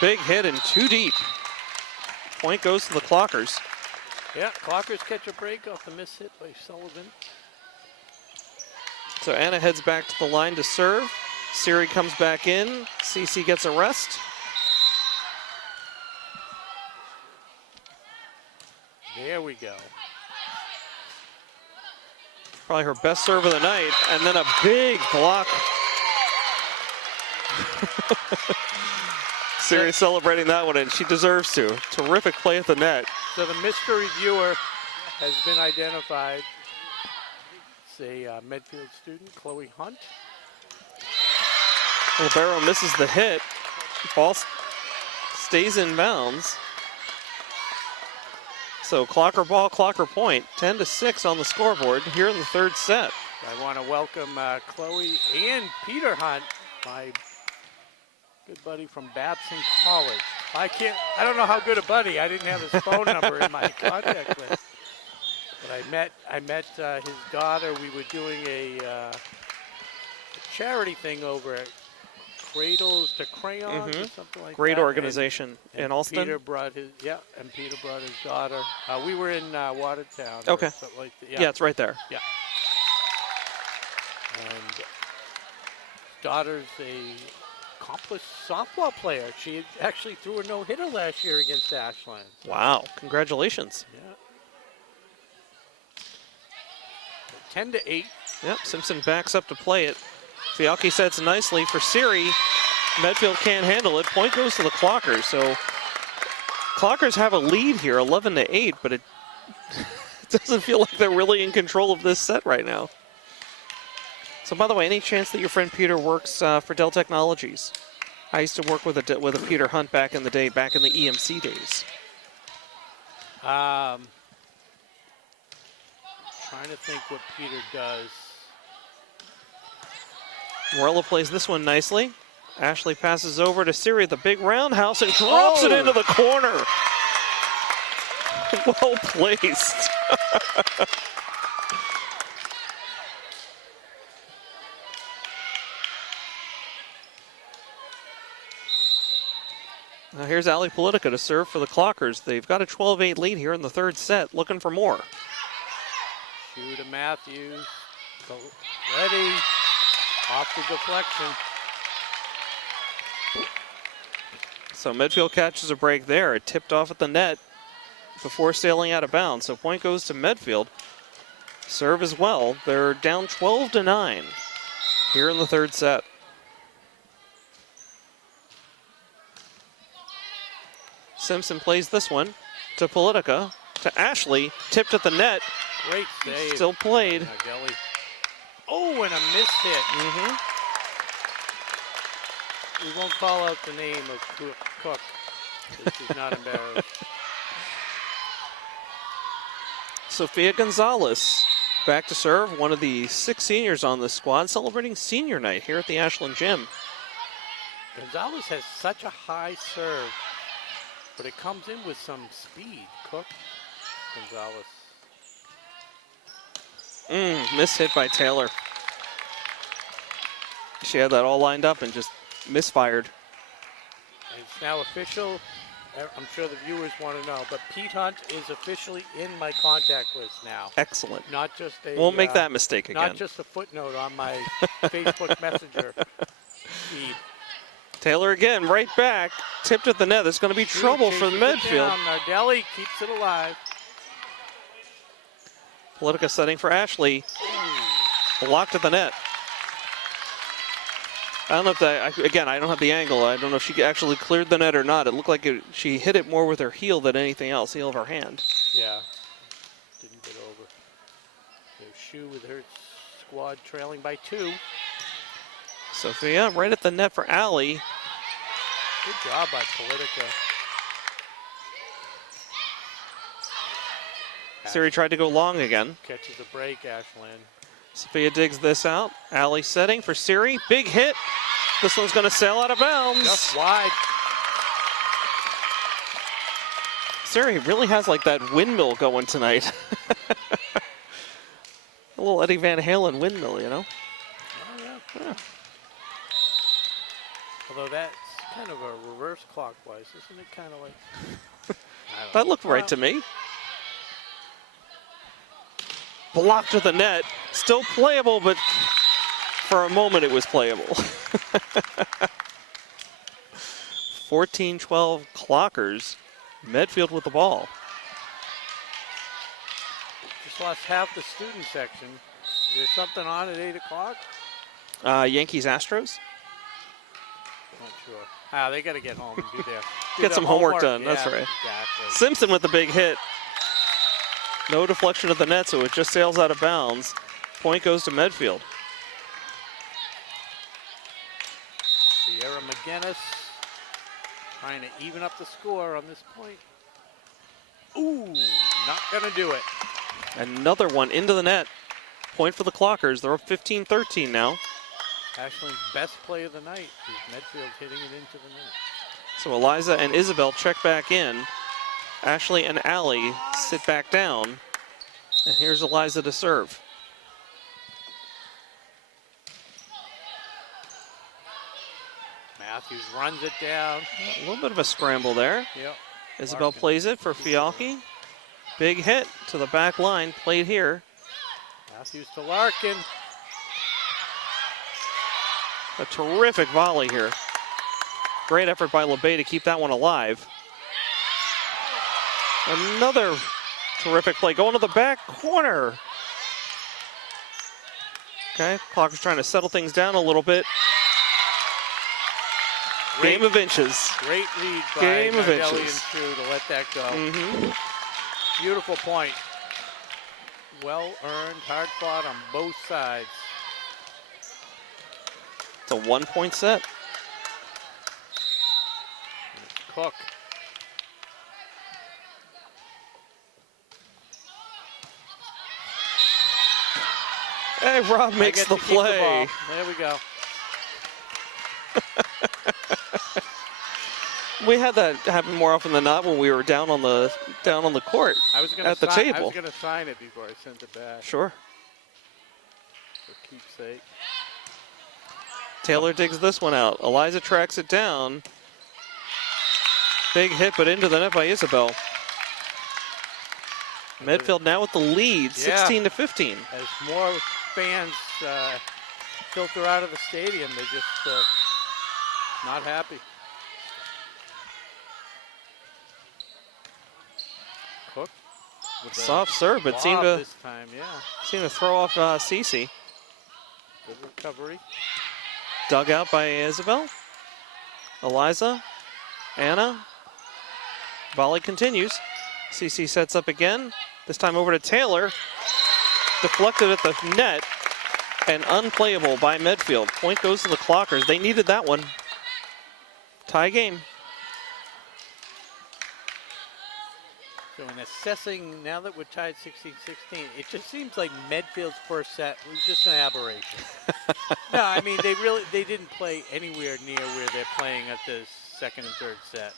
Big hit and too deep. Point goes to the Clockers. Yeah, Clockers catch a break off the miss hit by Sullivan. So Anna heads back to the line to serve. Siri comes back in. CC gets a rest. There we go. Probably her best serve of the night. And then a big block. Siri celebrating that one, and she deserves to. Terrific play at the net. So the mystery viewer has been identified. It's a Medfield student, Chloe Hunt. Libero misses the hit. Ball stays in bounds. So Clocker ball, Clocker point. 10-6 on the scoreboard here in the third set. I want to welcome Chloe and Peter Hunt, my good buddy from Babson College. I don't know how good a buddy. I didn't have his phone number in my contact list. But I met his daughter. We were doing a charity thing over at Cradles to Crayons or something like that. Great organization and in Alston. Peter brought his Peter brought his daughter. We were in Watertown. Okay. Or something like that. Yeah, it's right there. Yeah. And his daughter's a accomplished softball player. She actually threw a no-hitter last year against Ashland. Wow, congratulations. Yeah. 10-8. Yep, Simpson backs up to play it. Fialki sets nicely for Siri. Medfield can't handle it. Point goes to the Clockers. So Clockers have a lead here, 11-8, but it doesn't feel like they're really in control of this set right now. So by the way, any chance that your friend Peter works for Dell Technologies? I used to work with a Peter Hunt back in the day, back in the EMC days. Trying to think what Peter does. Morello plays this one nicely. Ashley passes over to Siri at the big roundhouse and drops it into the corner. Well placed. Now here's Ali Politica to serve for the Clockers. They've got a 12-8 lead here in the third set, looking for more. Shoe to Matthews. Go ready. Off the deflection. So Medfield catches a break there. It tipped off at the net before sailing out of bounds. So point goes to Medfield. Serve as well. They're down 12-9 here in the third set. Simpson plays this one to Politica, to Ashley, tipped at the net. Great save. Still played. Oh, and a missed hit. We won't call out the name of Cook. She's not embarrassed. Sophia Gonzalez back to serve, one of the 6 seniors on this squad, celebrating senior night here at the Ashland Gym. Gonzalez has such a high serve, but it comes in with some speed. Cook, Gonzalez. Miss hit by Taylor. She had that all lined up and just misfired. It's now official. I'm sure the viewers want to know, but Pete Hunt is officially in my contact list now. Excellent. Not just a. Won't make that mistake again. Not just a footnote on my Facebook Messenger feed. Taylor again, right back, tipped at the net. There's going to be trouble for the Medfield. Nardelli keeps it alive. Politica setting for Ashley. Blocked at the net. I don't know if that, again, I don't have the angle. I don't know if she actually cleared the net or not. It looked like she hit it more with her heel than anything else, heel of her hand. Yeah, didn't get over. There's Shu with her squad trailing by 2. Sophia right at the net for Allie. Good job by Politica. Siri tried to go long again. Catches a break, Ashland. Sophia digs this out. Allie setting for Siri. Big hit. This one's going to sail out of bounds. Just wide. Siri really has like that windmill going tonight. A little Eddie Van Halen windmill, you know? Oh, yeah. Although that's kind of a reverse clockwise, isn't it? Kind of like. That looked right to me. Blocked to the net. Still playable, but for a moment it was playable. 14-12 Clockers. Medfield with the ball. Just lost half the student section. Is there something on at 8 o'clock? Yankees Astros. Not sure. They got to get home and do their Get some homework done. Yeah, That's right. Exactly. Simpson with the big hit. No deflection of the net, so it just sails out of bounds. Point goes to Medfield. Sierra McGinnis trying to even up the score on this point. Ooh, not going to do it. Another one into the net. Point for the Clockers. They're up 15-13 now. Ashland's best play of the night is Medfield hitting it into the net. So Eliza and Isabel check back in. Ashley and Allie sit back down. And here's Eliza to serve. Matthews runs it down. A little bit of a scramble there. Yep. Isabel Larkin plays it for Fialki. Big hit to the back line, played here. Matthews to Larkin. A terrific volley here. Great effort by LeBay to keep that one alive. Another terrific play going to the back corner. Okay, Clocker's trying to settle things down a little bit. Game of inches. Great lead by Game of Nardelli inches. and True to let that go. Beautiful point. Well earned, hard fought on both sides. It's a 1-point set. Cook. Hey, Rob makes the play. There we go. We had that happen more often than not when we were down on the court at the table. I was going to sign it before I sent it back. Sure. For keepsake. Taylor digs this one out. Eliza tracks it down. Big hit, but into the net by Isabel. Medfield now with the lead, 16-15. As more fans filter out of the stadium, they're just not happy. Cook with a soft serve, but seemed this time, to throw off Cece. Good recovery. Dug out by Isabel. Eliza. Anna. Volley continues. Cece sets up again. This time over to Taylor. Deflected at the net and unplayable by Medfield. Point goes to the Clockers. They needed that one. Tie game. So in assessing, now that we're tied 16-16, it just seems like Medfield's first set was just an aberration. No, I mean, they didn't play anywhere near where they're playing at the second and third set.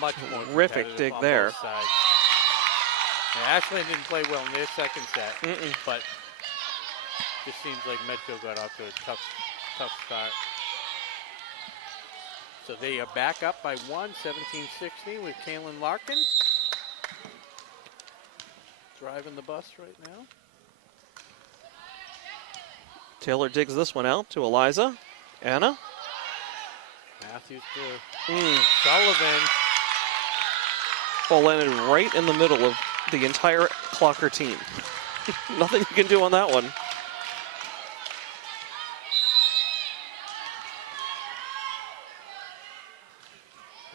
Much more terrific dig there. Yeah, Ashland didn't play well in their second set, but it just seems like Medfield got off to a tough start. So they are back up by 17-16 with Kaylin Larkin. Driving the bus right now. Taylor digs this one out to Eliza. Anna. Matthews to Sullivan. Ball landed right in the middle of the entire Clocker team. Nothing you can do on that one.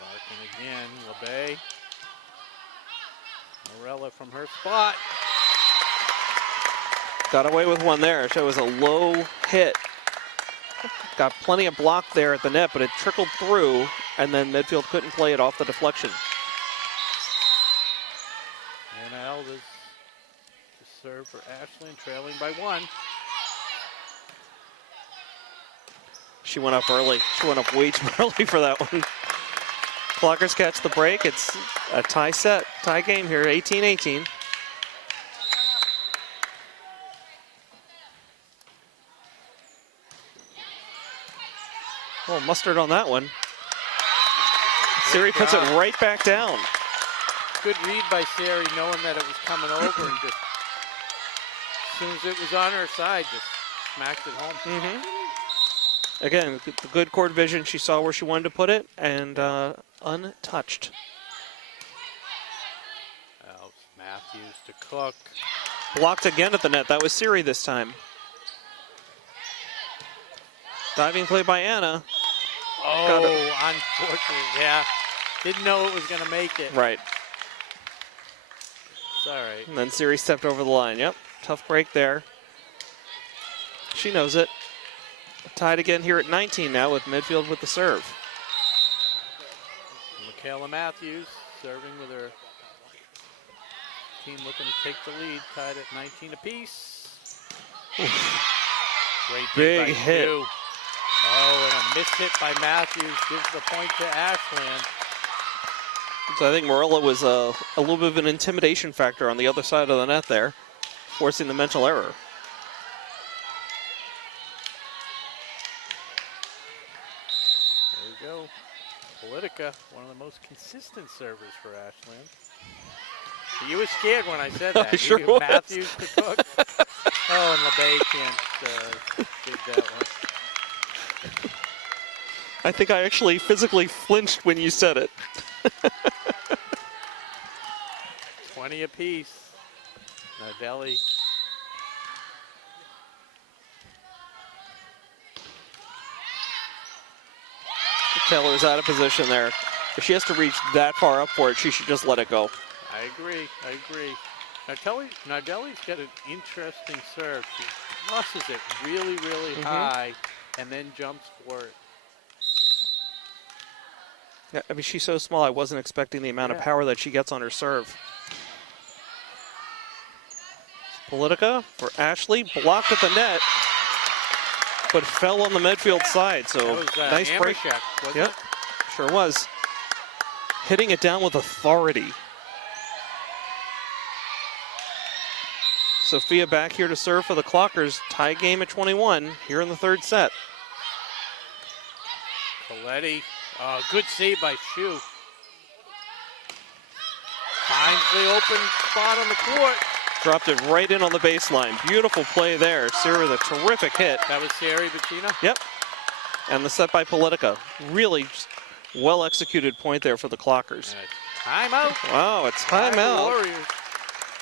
Larkin again, LeBay. Morella from her spot. Got away with one there. So it was a low hit. Got plenty of block there at the net, but it trickled through, and then Medfield couldn't play it off the deflection. Anna Alves to serve for Ashland, trailing by 1. She went up early. She went up way too early for that one. Clockers catch the break. It's a tie set, tie game here, 18-18. Oh, mustard on that one. Siri puts it right back down. Good read by Sari, knowing that it was coming over, and just as soon as it was on her side, just smacked it home. Again, the good court vision. She saw where she wanted to put it, and untouched. Matthews to Cook. Blocked again at the net. That was Siri this time. Diving play by Anna. Oh, unfortunately, yeah. Didn't know it was going to make it. Right. It's all right. And then Siri stepped over the line. Yep, tough break there. She knows it. Tied again here at 19 now with Medfield with the serve. Michaela Matthews serving with her team looking to take the lead, tied at 19 apiece. Great big hit. Hugh. Oh, and a missed hit by Matthews gives the point to Ashland. So I think Morella was a little bit of an intimidation factor on the other side of the net there, forcing the mental error. There we go. Politica, one of the most consistent servers for Ashland. You were scared when I said that. I sure was. Matthews to Cook. Oh, and LeBay can't dig that one. I think I actually physically flinched when you said it. 20 apiece. Nardelli. Taylor's out of position there. If she has to reach that far up for it, she should just let it go. I agree. Nardelli's got an interesting serve. She crosses it really, really high and then jumps for it. Yeah, I mean, she's so small, I wasn't expecting the amount of power that she gets on her serve. Politica for Ashley, blocked at the net, but fell on the Medfield side. So that was, nice break. Check, yep, sure was. Hitting it down with authority. Sophia back here to serve for the Clockers. Tie game at 21 here in the third set. Coletti, good save by Shu. Finds the open spot on the court. Dropped it right in on the baseline. Beautiful play there. Siri with a terrific hit. That was Sari Bettina? Yep. And the set by Politica. Really well executed point there for the Clockers. Timeout. Wow, it's timeout. Warriors.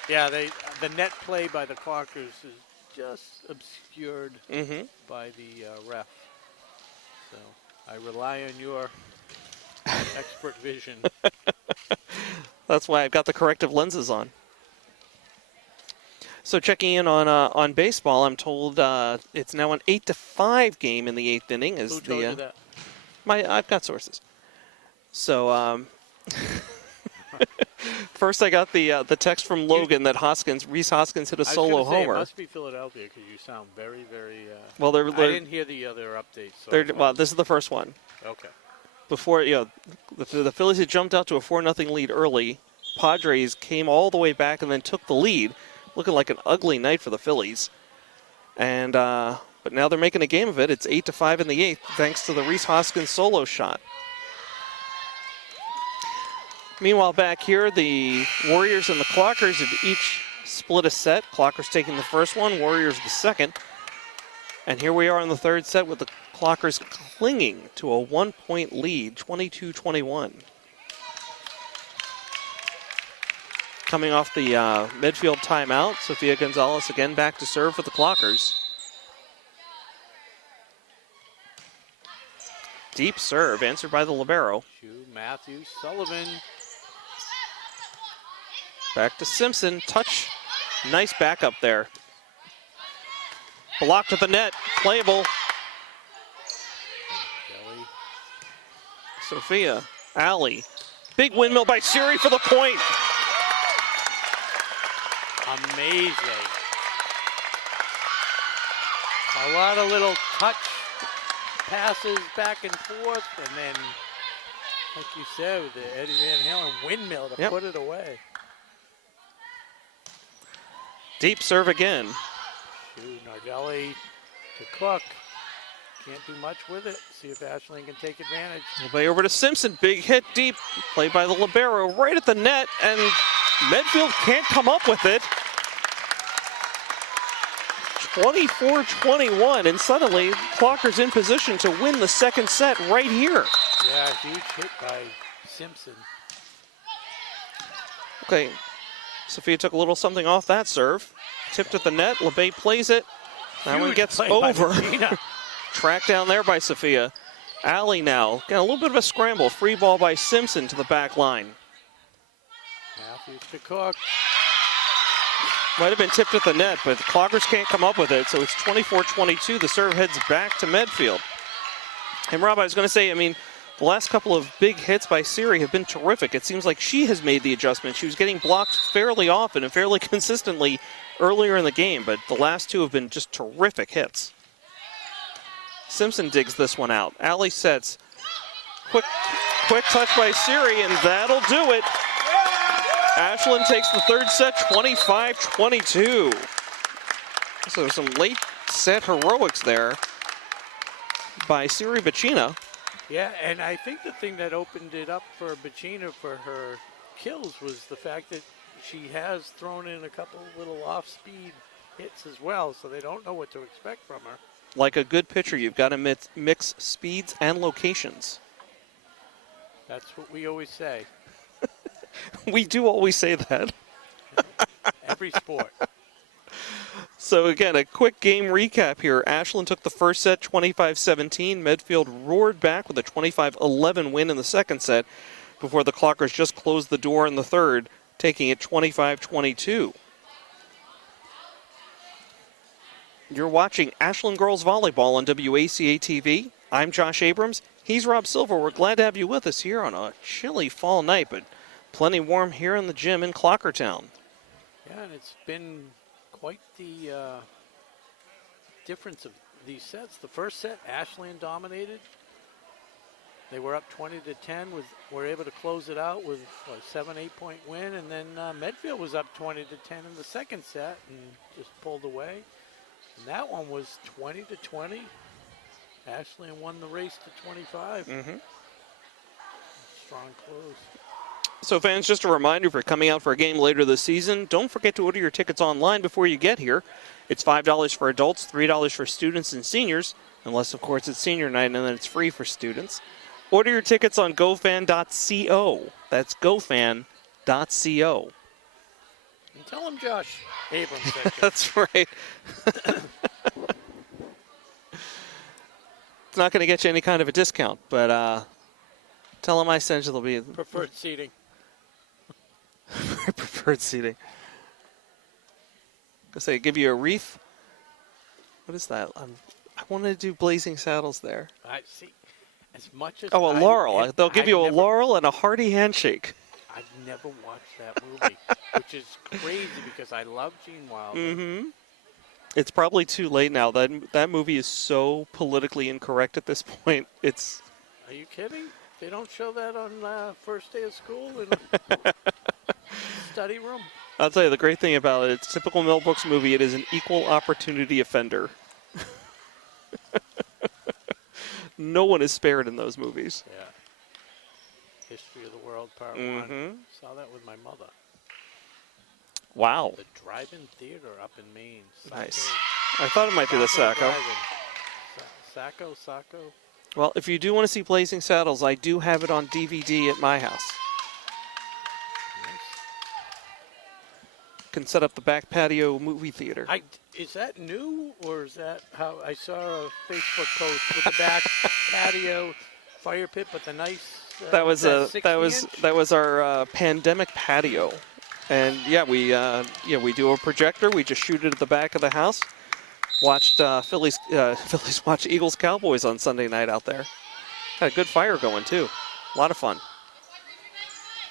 Yeah, the net play by the Clockers is just obscured by the ref. So I rely on your expert vision. That's why I've got the corrective lenses on. So checking in on baseball, I'm told it's now an 8-5 game in the eighth inning. Who told you that? I've got sources. So first I got the text from Logan that Rhys Hoskins hit a solo homer. It must be Philadelphia because you sound very, very. Well, I didn't hear the other updates. So well, this is the first one. Okay. Before the Phillies had jumped out to a 4-0 lead early. Padres came all the way back and then took the lead. Looking like an ugly night for the Phillies. And but now they're making a game of it. It's 8-5 in the eighth, thanks to the Rhys Hoskins solo shot. Meanwhile, back here, the Warriors and the Clockers have each split a set. Clockers taking the first one, Warriors the second. And here we are in the third set with the Clockers clinging to a 1-point lead, 22-21. Coming off the Medfield timeout, Sofia Gonzalez again back to serve for the Clockers. Deep serve, answered by the libero. Matthews, Sullivan. Back to Simpson, touch, nice backup there. Blocked at the net, playable. Kelly. Sophia, Alley. Big windmill by Siri for the point. Amazing. A lot of little touch passes back and forth, and then, like you said, with the Eddie Van Halen windmill to put it away. Deep serve again. Nardelli to Cook. Can't do much with it. See if Ashland can take advantage. Play over to Simpson. Big hit deep. Played by the libero right at the net, and Medfield can't come up with it. 24-21, and suddenly Clockers in position to win the second set right here. Yeah, huge hit by Simpson. Okay, Sophia took a little something off that serve. Tipped at the net, LeBay plays it. That one gets over. Tracked down there by Sophia. Alley now, got a little bit of a scramble. Free ball by Simpson to the back line. Matthews to Cook. Might have been tipped at the net, but the Clockers can't come up with it, so it's 24-22. The serve heads back to Medfield. And Rob, I was going to say, I mean, the last couple of big hits by Siri have been terrific. It seems like she has made the adjustment. She was getting blocked fairly often and fairly consistently earlier in the game, but the last two have been just terrific hits. Simpson digs this one out. Alley sets. Quick touch by Siri, and that'll do it. Ashland takes the third set, 25-22. So some late set heroics there by Siri Bacina. Yeah, and I think the thing that opened it up for Bacina for her kills was the fact that she has thrown in a couple little off-speed hits as well, so they don't know what to expect from her. Like a good pitcher, you've got to mix speeds and locations. That's what we always say. We do always say that. Every sport. So again, a quick game recap here. Ashland took the first set 25-17. Medfield roared back with a 25-11 win in the second set before the Clockers just closed the door in the third, taking it 25-22. You're watching Ashland Girls Volleyball on WACA-TV. I'm Josh Abrams. He's Rob Silver. We're glad to have you with us here on a chilly fall night, but plenty warm here in the gym in Clockertown. Yeah, and it's been quite the difference of these sets. The first set, Ashland dominated. They were up 20-10. Were able to close it out with a 7-8 point win, and then Medfield was up 20-10 in the second set and just pulled away. And that one was 20-20. Ashland won the race to 25. Strong close. So fans, just a reminder, if you're coming out for a game later this season, don't forget to order your tickets online before you get here. It's $5 for adults, $3 for students and seniors, unless, of course, it's senior night, and then it's free for students. Order your tickets on gofan.co. That's gofan.co. And tell them Josh Abrams sent you. That's right. It's not going to get you any kind of a discount, but tell them I sent you. There'll be Preferred seating. preferred seating. I say, give you a wreath. What is that? I wanted to do Blazing Saddles there. I see. As much as a laurel. They'll give you a laurel and a hearty handshake. I've never watched that movie, which is crazy because I love Gene Wilder. It's probably too late now. That movie is so politically incorrect at this point. It's. Are you kidding? They don't show that on first day of school in study room? I'll tell you, the great thing about it, it's a typical Mel Brooks movie. It is an equal opportunity offender. No one is spared in those movies. Yeah. History of the World, Part 1. Saw that with my mother. Wow. The drive-in theater up in Maine. Nice. I thought it might be the Sacco. Sacco. Well, if you do want to see Blazing Saddles, I do have it on DVD at my house. Can set up the back patio movie theater. Is that new, or is that how I saw a Facebook post with the back patio fire pit, but the nice that was our pandemic patio, and we do a projector. We just shoot it at the back of the house. Watched Phillies watch Eagles Cowboys on Sunday night out there. Had a good fire going too. A lot of fun.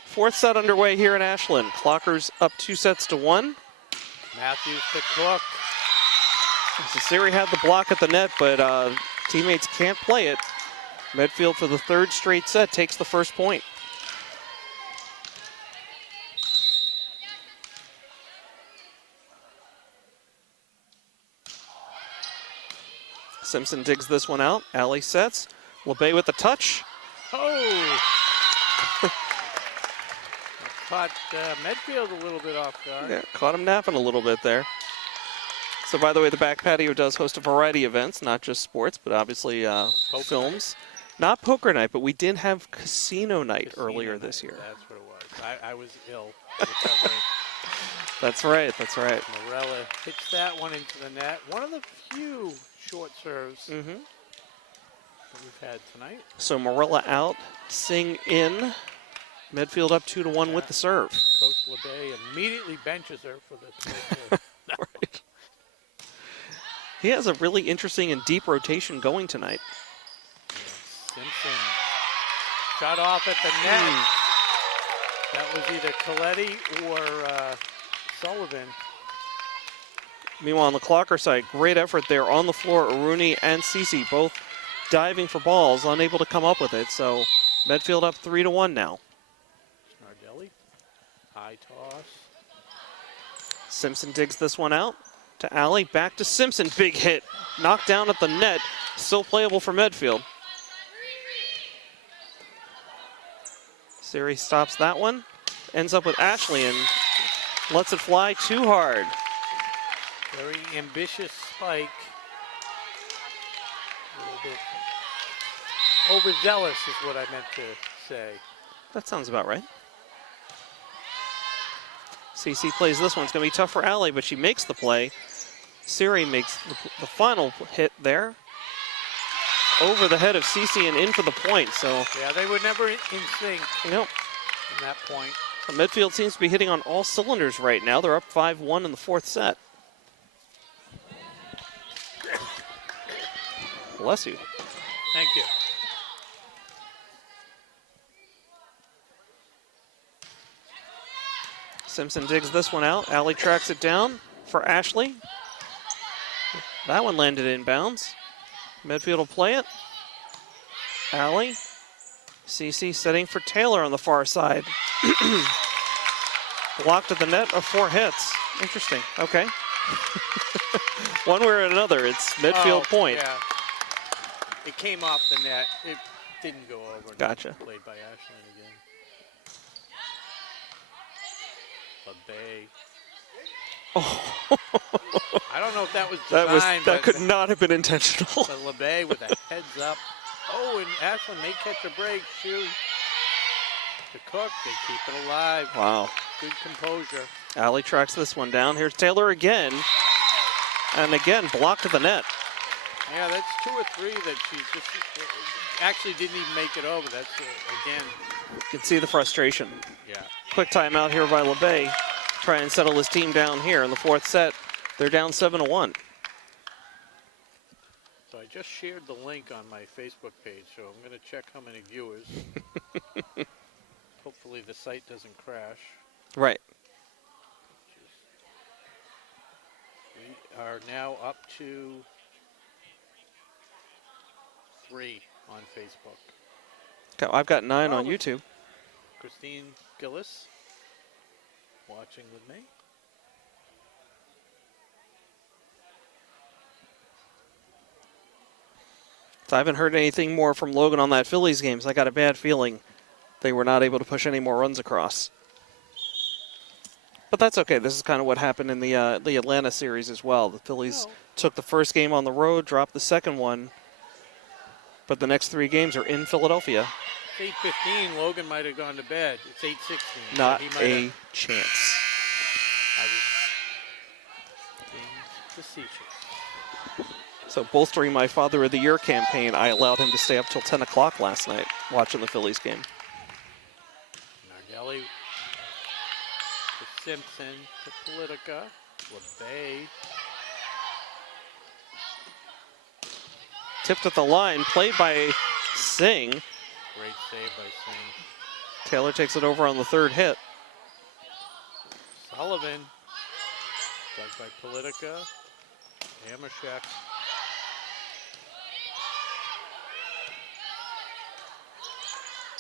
Fourth set underway here in Ashland. Clockers up 2-1. Matthews to Cook. So Siri had the block at the net, but teammates can't play it. Medfield for the third straight set takes the first point. Simpson digs this one out. Alley sets. LeBay with the touch. Oh! Caught Medfield a little bit off guard. Yeah, caught him napping a little bit there. So, by the way, the back patio does host a variety of events, not just sports, but obviously films. Not poker night, but we did have casino night earlier this year. That's what it was. I was ill. That's right. Morella hits that one into the net. One of the few short serves that we've had tonight. So Morella out, Singh in. Medfield up 2-1 with the serve. Coach LeBay immediately benches her for this. Right. He has a really interesting and deep rotation going tonight. Simpson shot off at the net. That was either Coletti or Sullivan. Meanwhile, on the Clocker side, great effort there on the floor. Aruni and Cece both diving for balls, unable to come up with it. So Medfield up 3-1 now. Nardelli, high toss. Simpson digs this one out to Alley. Back to Simpson. Big hit. Knocked down at the net. Still playable for Medfield. Siri stops that one. Ends up with Ashley and lets it fly too hard. Very ambitious spike. A little bit overzealous is what I meant to say. That sounds about right. CC plays this one. It's going to be tough for Allie, but she makes the play. Siri makes the final hit there. Over the head of CC and in for the point. So yeah, they were never in sync. Nope. In that point. So Medfield seems to be hitting on all cylinders right now. They're up 5-1 in the fourth set. Bless you. Thank you. Simpson digs this one out. Allie tracks it down for Ashley. That one landed inbounds. Medfield will play it. Allie. CC setting for Taylor on the far side. Blocked at the net of 4 hits. Interesting. Okay. One way or another, it's Medfield point. Yeah. It came off the net. It didn't go over. Gotcha. Played by Ashley again. LeBay. Oh. I don't know if that was designed. That could not have been intentional. But LeBay with a heads up. Oh, and Ashland may catch a break. Shoot. To Cook, they keep it alive. Wow. Good composure. Allie tracks this one down. Here's Taylor again. And again, blocked to the net. Yeah, that's 2 or 3 that she just actually didn't even make it over. That's, again. You can see the frustration. Yeah. Quick timeout here by LeBay. Try and settle his team down here in the fourth set. They're down 7-1. So I just shared the link on my Facebook page, so I'm going to check how many viewers. Hopefully the site doesn't crash. Right. We are now up to 3 on Facebook. Okay, I've got 9 on YouTube. Christine Gillis watching with me. So I haven't heard anything more from Logan on that Phillies game, so I got a bad feeling they were not able to push any more runs across. But that's okay. This is kind of what happened in the Atlanta series as well. The Phillies took the first game on the road, dropped the second one, but the next 3 games are in Philadelphia. It's 8:15. Logan might have gone to bed. It's 8:16. Not a chance. I was being facetious. So bolstering my Father of the Year campaign, I allowed him to stay up till 10 o'clock last night watching the Phillies game. Nardelli to Simpson to Politica. LeBay. Tipped at the line, played by Singh. Great save by Singh. Taylor takes it over on the 3rd hit. Sullivan. Dug by Politica. Amashek.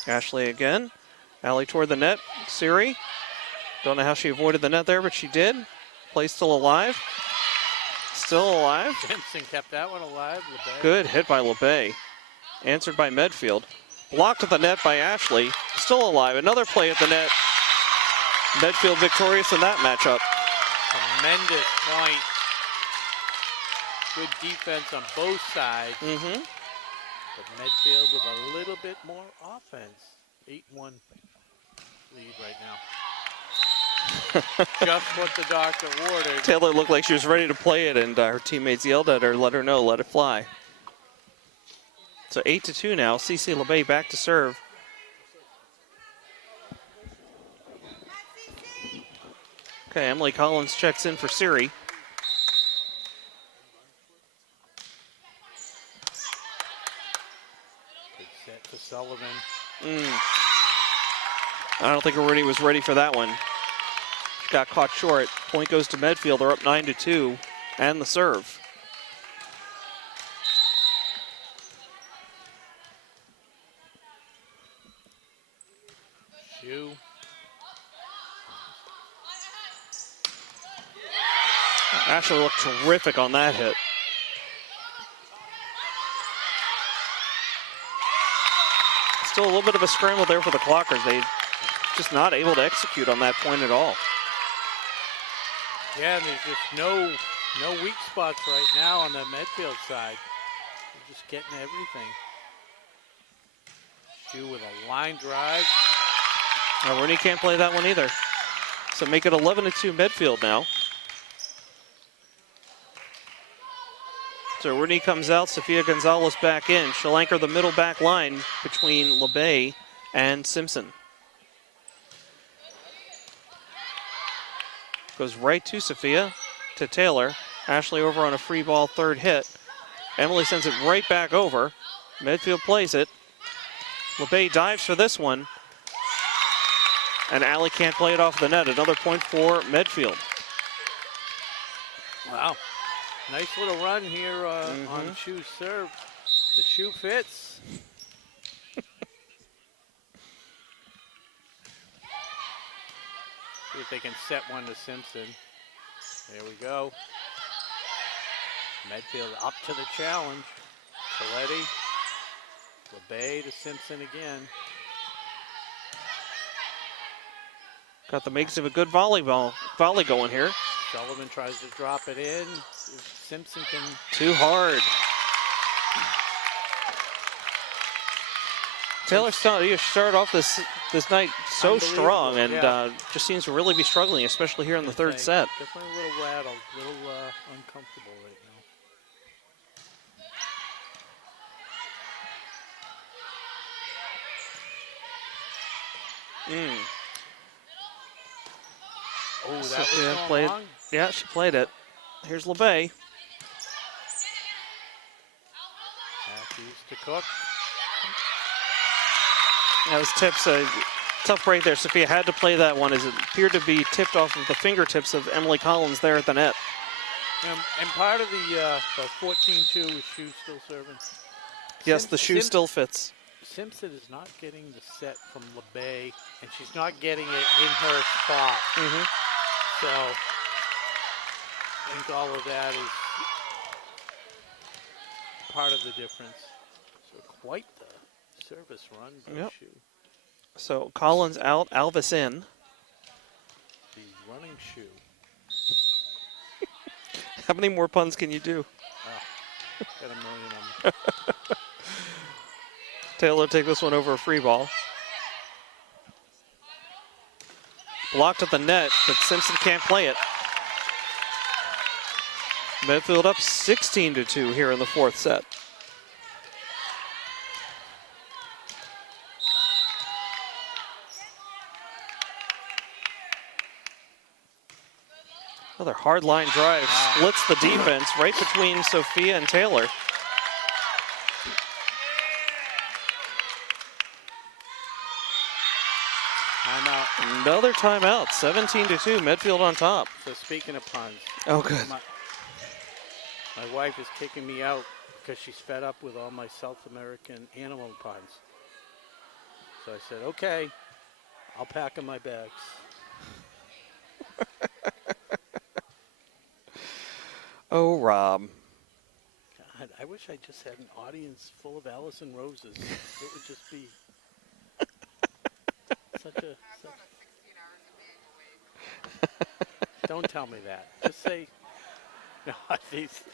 Ashley again. Allie toward the net. Siri. Don't know how she avoided the net there, but she did. Play still alive. Still alive. Simpson kept that one alive. LeBay. Good hit by LeBay. Answered by Medfield. Blocked at the net by Ashley. Still alive. Another play at the net. Medfield victorious in that matchup. Tremendous point. Good defense on both sides. Mm-hmm. But Medfield with a little bit more offense. 8-1 lead right now. Just what the doctor ordered. Taylor looked like she was ready to play it, and her teammates yelled at her, let her know, let it fly. So 8-2 now. CC LeBay back to serve. Okay, Emily Collins checks in for Siri. Good set to Sullivan. I don't think Aruni was ready for that one. Got caught short. Point goes to Medfield. They're up 9-2, and the serve. Shoe. Ashley looked terrific on that hit. Still a little bit of a scramble there for the Clockers. They just not able to execute on that point at all. Yeah, and there's just no weak spots right now on the Medfield side. just getting everything. Shu with a line drive. Now, Rooney can't play that one either. So make it 11-2 Medfield now. So Rooney comes out, Sofia Gonzalez back in. She'll anchor the middle back line between LeBay and Simpson. Goes right to Sofia, to Taylor. Ashley over on a free ball, third hit. Emily sends it right back over. Medfield plays it. LeBay dives for this one. And Allie can't play it off the net. Another point for Medfield. Wow. Nice little run here on Shu's serve. The Shu fits. See if they can set one to Simpson. There we go. Medfield up to the challenge. Coletti. LeBay to Simpson again. Got the makes of a good volley going here. Sullivan tries to drop it in. Simpson can. Too hard. Taylor started off this night so strong and just seems to really be struggling, especially here in the third set. Definitely a little rattled, a little uncomfortable right now. Oh, that was played. long. Yeah, she played it. Here's LeBay. Matthews to Cook. That was tips. Tough break there. Sophia had to play that one as it appeared to be tipped off of the fingertips of Emily Collins there at the net. And part of the 14-2 was Shu still serving. Yes, the Shu still fits. Simpson is not getting the set from LeBay, and she's not getting it in her spot. So I think all of that is part of the difference. So quite the service run by Shu. So Collins out, Alvis in. The running Shu. How many more puns can you do? Got a million of them. Taylor take this one over a free ball. Blocked at the net, but Simpson can't play it. Medfield up 16-2 here in the fourth set. Another hard line drive splits the defense right between Sophia and Taylor. Timeout. Another timeout, 17-2, Medfield on top. So speaking of puns. Oh, good. My wife is kicking me out because she's fed up with all my South American animal puns. So I said, okay, I'll pack in my bags. Oh, Rob. God, I wish I just had an audience full of Allison Roses. It would just be such a... Don't tell me that. Just say... No,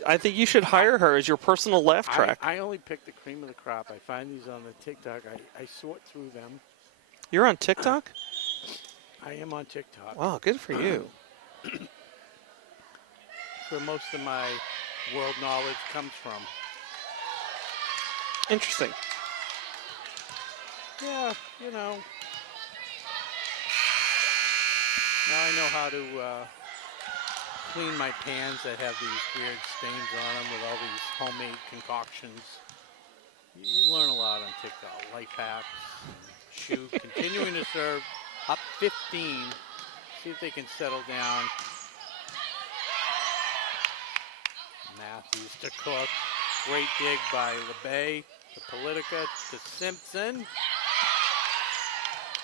I think you should hire her as your personal laugh track. I only pick the cream of the crop. I find these on the TikTok. I sort through them. You're on TikTok? I am on TikTok. Wow, good for you. Where most of my world knowledge comes from. Interesting. Yeah, you know. Now I know how to clean my pans that have these weird stains on them with all these homemade concoctions. You learn a lot on TikTok. Life hacks. Shu continuing to serve. Up 15. See if they can settle down. Matthews to Cook. Great dig by LeBay. To Politica. To Simpson.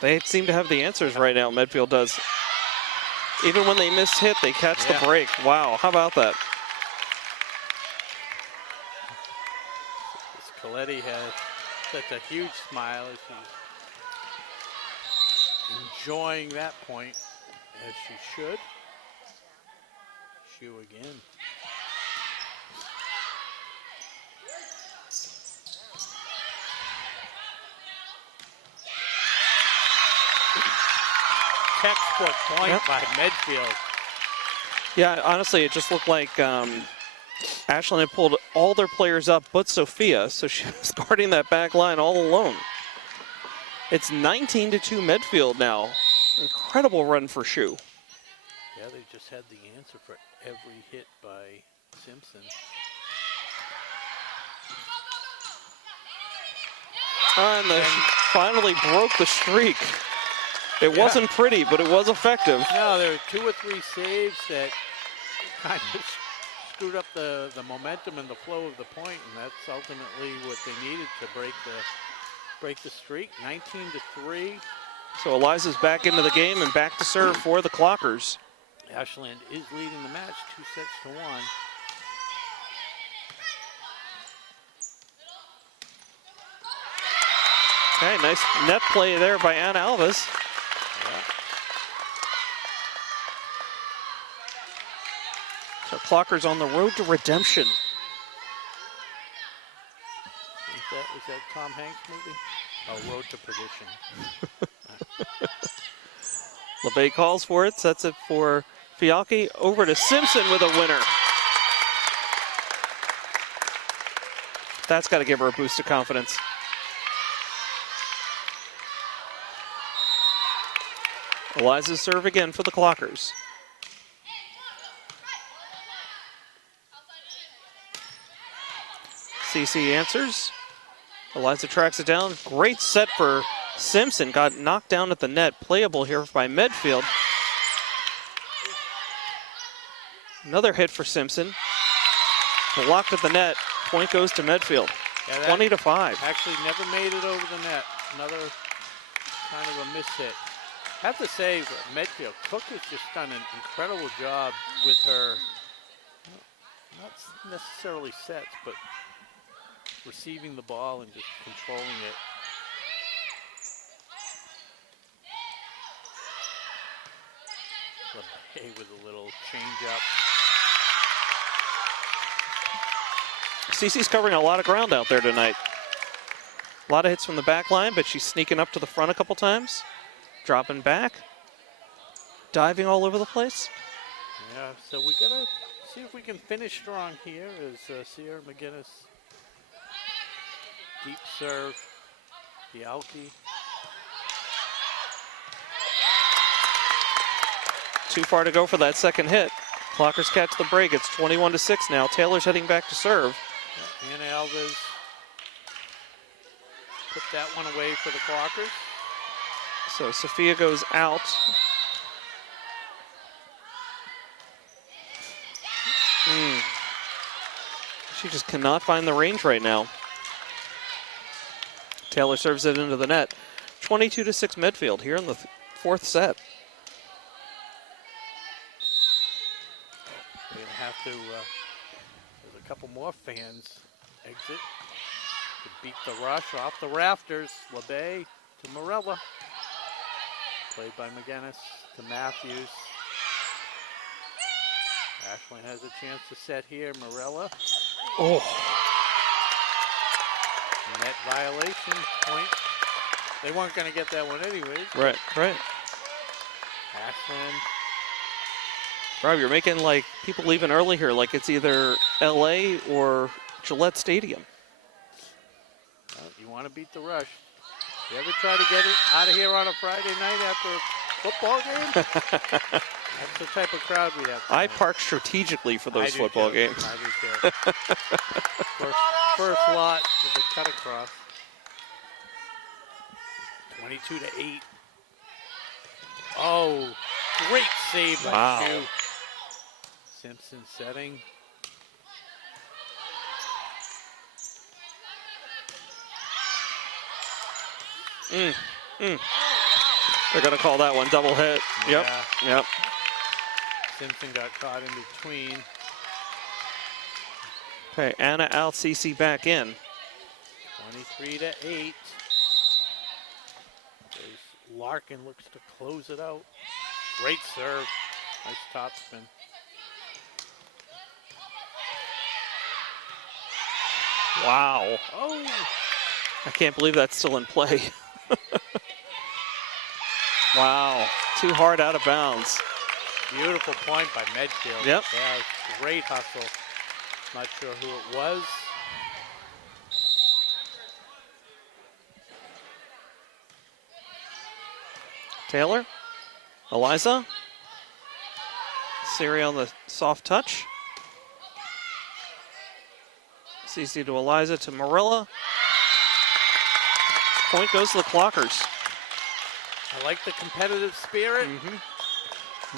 They seem to have the answers right now, Medfield does. Even when they miss hit, they catch the break. Wow, how about that? Coletti has such a huge smile as she's enjoying that point, as she should. Shu again. textbook point by Medfield. Yeah, honestly, it just looked like Ashland had pulled all their players up but Sophia, so she was guarding that back line all alone. It's 19-2 Medfield now. Incredible run for Shu. Yeah, they just had the answer for every hit by Simpson. And they finally broke the streak. It wasn't pretty, but it was effective. No, there were 2 or 3 saves that kind of screwed up the momentum and the flow of the point, and that's ultimately what they needed to break the streak. 19-3. So Eliza's back into the game and back to serve for the Clockers. Ashland is leading the match 2-1. Okay, nice net play there by Anna Alves. Yeah. So Clockers on the road to redemption. Is that Tom Hanks movie? Oh, Road to Perdition. LeBay calls for it, sets it for Fialki, over to Simpson with a winner. That's got to give her a boost of confidence. Eliza's serve again for the Clockers. CC answers. Eliza tracks it down. Great set for Simpson. Got knocked down at the net. Playable here by Medfield. Another hit for Simpson. Blocked at the net. Point goes to Medfield. Yeah, 20-5. Actually never made it over the net. Another kind of a miss hit. I have to say, Medfield, Cook has just done an incredible job with her, not necessarily sets, but receiving the ball and just controlling it. LeBay with a little change up. Cece's covering a lot of ground out there tonight. A lot of hits from the back line, but she's sneaking up to the front a couple times. Dropping back. Diving all over the place. Yeah, so we gotta see if we can finish strong here as Sierra McGinnis. Deep serve. Fialki. Too far to go for that second hit. Clockers catch the break. It's 21-6 now. Taylor's heading back to serve. Yeah, Anna Alves put that one away for the Clockers. So Sophia goes out. She just cannot find the range right now. Taylor serves it into the net. 22-6 Medfield here in the fourth set. They're gonna have to, there's a couple more fans exit to beat the rush off the rafters. LeBay to Morella. Played by McGinnis to Matthews. Ashland has a chance to set here. Morella. Oh. Net violation point. They weren't going to get that one anyways. Right. Ashland. Rob, you're making like people leaving early here, like it's either LA or Gillette Stadium. Well, you want to beat the rush. You ever try to get it out of here on a Friday night after a football game? That's the type of crowd we have tonight. I park strategically for those football games. I do too. First lot with the cut across. 22-8. Oh, great save by Shu. Simpson setting. They're going to call that one double hit. Yep. Simpson got caught in between. Okay, Anna out, CC back in. 23-8. Larkin looks to close it out. Great serve. Nice topspin. Wow. Oh. I can't believe that's still in play. Wow. too hard out of bounds. Beautiful point by Medfield. Yep. Yeah, great hustle. Not sure who it was. Taylor, Eliza, Siri on the soft touch. CC to Eliza to Marilla. Point goes to the Clockers. I like the competitive spirit.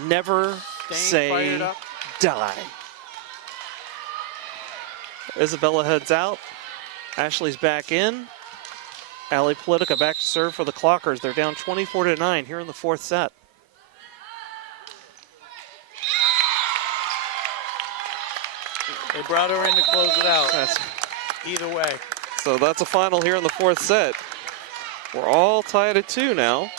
Never Staying fired say up. die. Isabella heads out. Ashley's back in. Allie Politica back to serve for the Clockers. They're down 24-9 here in the fourth set. They brought her in to close it out. Either way. So that's a final here in the fourth set. We're all tied at 2 now.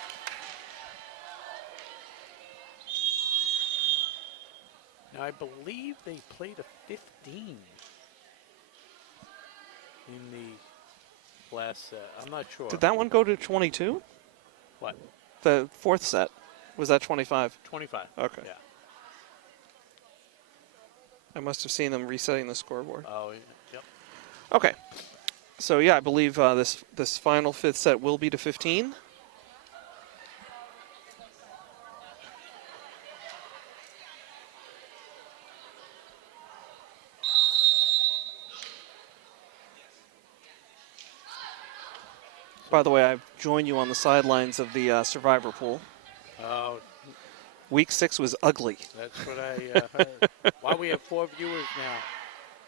Now, I believe they played a 15 in the last set. I'm not sure. Did that one go to 22? What? The fourth set. Was that 25? 25. Okay. Yeah. I must have seen them resetting the scoreboard. Oh, yep. Okay. So, yeah, I believe this final fifth set will be to 15. By the way, I've joined you on the sidelines of the Survivor pool. Oh, Week 6 was ugly. that's what I heard. Why we have 4 viewers now.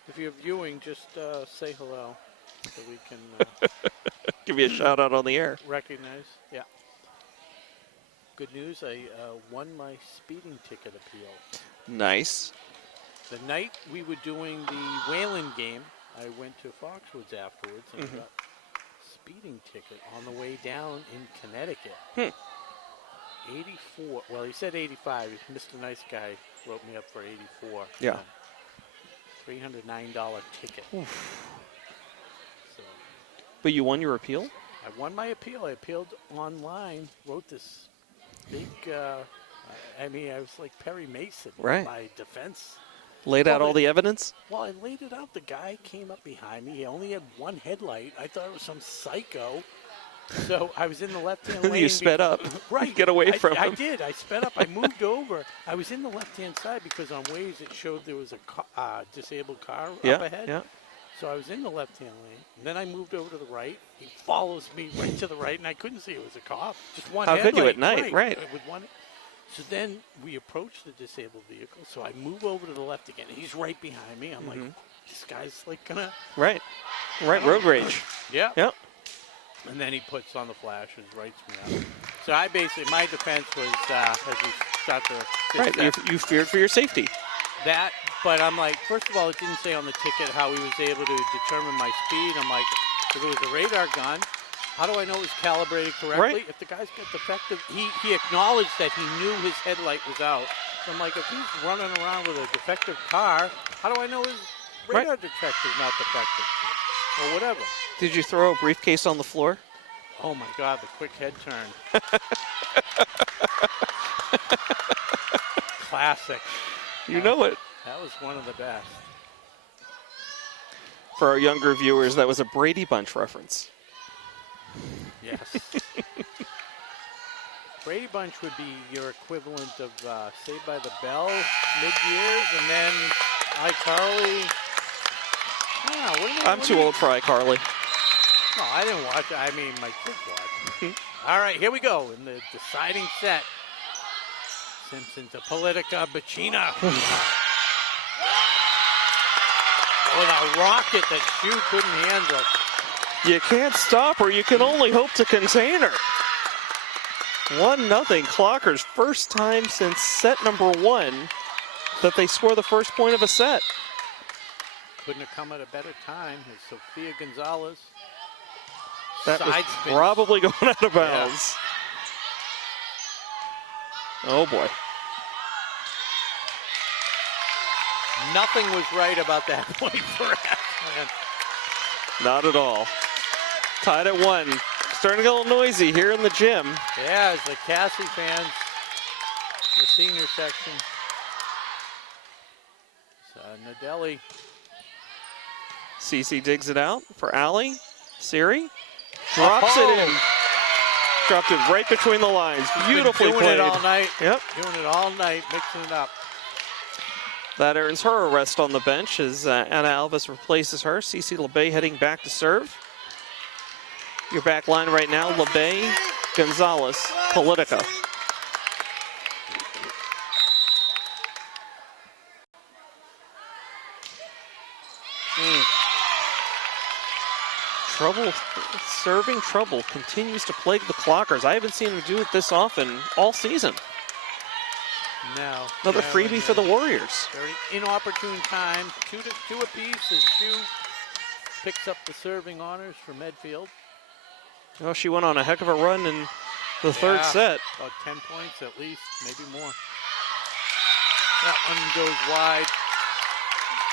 If you're viewing, just say hello so we can Give you a shout out on the air. recognize. Yeah. Good news, I won my speeding ticket appeal. Nice. The night we were doing the Wayland game, I went to Foxwoods afterwards and got a speeding ticket on the way down in Connecticut. 84. Well, he said 85. Mr. Nice Guy wrote me up for 84. Yeah. $309 ticket. Oof. So But you won your appeal? I won my appeal. I appealed online. Wrote this big. I mean, I was like Perry Mason. Right. My defense. Laid out all the evidence? Well, I laid it out. The guy came up behind me. He only had one headlight. I thought it was some psycho. So I was in the left-hand lane. You sped up. Right. Get away from I him. did. I sped up. I moved over. I was in the left-hand side because on Waze it showed there was a disabled car up ahead. Yeah. So I was in the left-hand lane. And then I moved over to the right. He follows me right to the right, and I couldn't see it was a cop. Just one How headlight. could you at night? Right. With one. So then we approach the disabled vehicle. So I move over to the left again. He's right behind me. I'm like, this guy's like gonna. Right. Right. Road rage. Yeah. Yep. And then he puts on the flash and writes me up. So I basically, my defense was, as we start to... Right. You feared for your safety. That, but I'm like, first of all, it didn't say on the ticket how he was able to determine my speed. I'm like, if it was a radar gun, how do I know it was calibrated correctly? Right. If the guy's got defective, he acknowledged that he knew his headlight was out. So I'm like, if he's running around with a defective car, how do I know his radar detector's not defective? Or whatever. Did you throw a briefcase on the floor? Oh my God, the quick head turn. Classic. You know it. That was one of the best. For our younger viewers, that was a Brady Bunch reference. Yes. Brady Bunch would be your equivalent of Saved by the Bell mid-years, and then iCarly. I'm too old for iCarly. No, I didn't watch it. I mean, my kids watched. All right, here we go in the deciding set. Simpson to Politica, Bacina. With a rocket that Shu couldn't handle. You can't stop her. You can only hope to contain her. 1-0 Clockers. First time since set number 1 that they score the first point of a set. Couldn't have come at a better time. As Sophia Gonzalez. That was Side spin. probably going out of bounds. Yeah. Oh, boy. Nothing was right about that point for Ashland. Not at all. Tied at 1. Starting to get a little noisy here in the gym. Yeah, as the Cassie fans the senior section. Nadelli. Cece digs it out for Allie. Siri drops it in. Dropped it right between the lines. Beautifully doing played. It all night. Yep. Doing it all night, mixing it up. That earns her a rest on the bench as Anna Alves replaces her. Cece LeBay heading back to serve. Your back line right now, LeBay, Gonzalez, Politica. Trouble, serving trouble continues to plague the Clockers. I haven't seen them do it this often all season. Now, another freebie for the Warriors. Very inopportune time. Two apiece as Shu picks up the serving honors for Medfield. Well, she went on a heck of a run in the third set. About 10 points at least, maybe more. That one goes wide.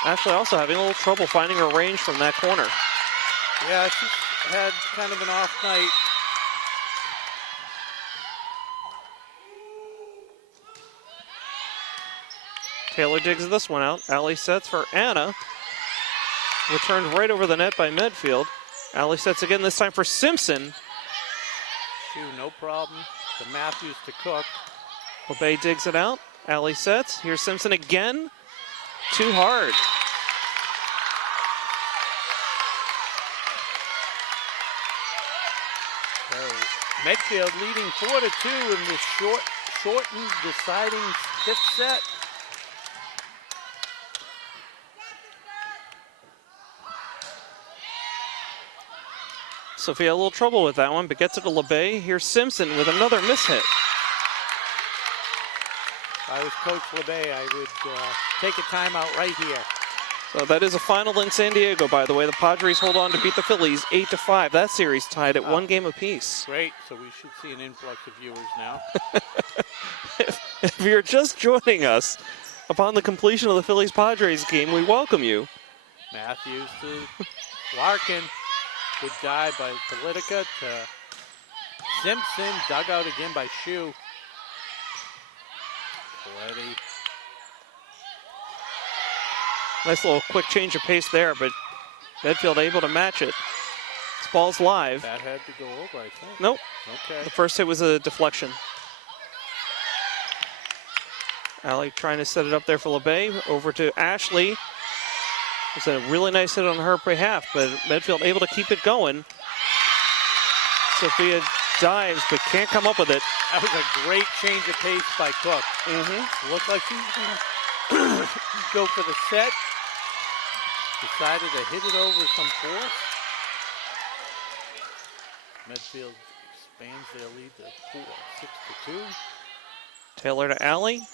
Ashley also having a little trouble finding her range from that corner. Yeah, she's had kind of an off night. Taylor digs this one out. Allie sets for Anna. Returned right over the net by Medfield. Allie sets again, this time for Simpson. Shoe, no problem. To Matthews to Cook. LeBay digs it out. Allie sets. Here's Simpson again. Too hard. So Medfield leading 4-2 in this shortened deciding fifth set. Sophia a little trouble with that one, but gets it to LeBay. Here's Simpson with another mishit. If I was Coach LeBay, I would take a timeout right here. So that is a final in San Diego, by the way. The Padres hold on to beat the Phillies 8-5. That series tied at 1 game apiece. Great, so we should see an influx of viewers now. If you're just joining us upon the completion of the Phillies-Padres game, we welcome you. Matthews to Larkin. Good dive by Politica to Simpson. Dug out again by Shu. Coletti. Nice little quick change of pace there, but Medfield able to match it. This ball's live. That had to go over, I think. Nope. Okay. The first hit was a deflection. Allie trying to set it up there for LeBay. Over to Ashley. It's a really nice hit on her behalf, but Medfield able to keep it going. Sophia dives, but can't come up with it. That was a great change of pace by Cook. Looked like she was going to go for the set. Decided to hit it over some force. Medfield expands their lead to 6-2. Taylor to Allie.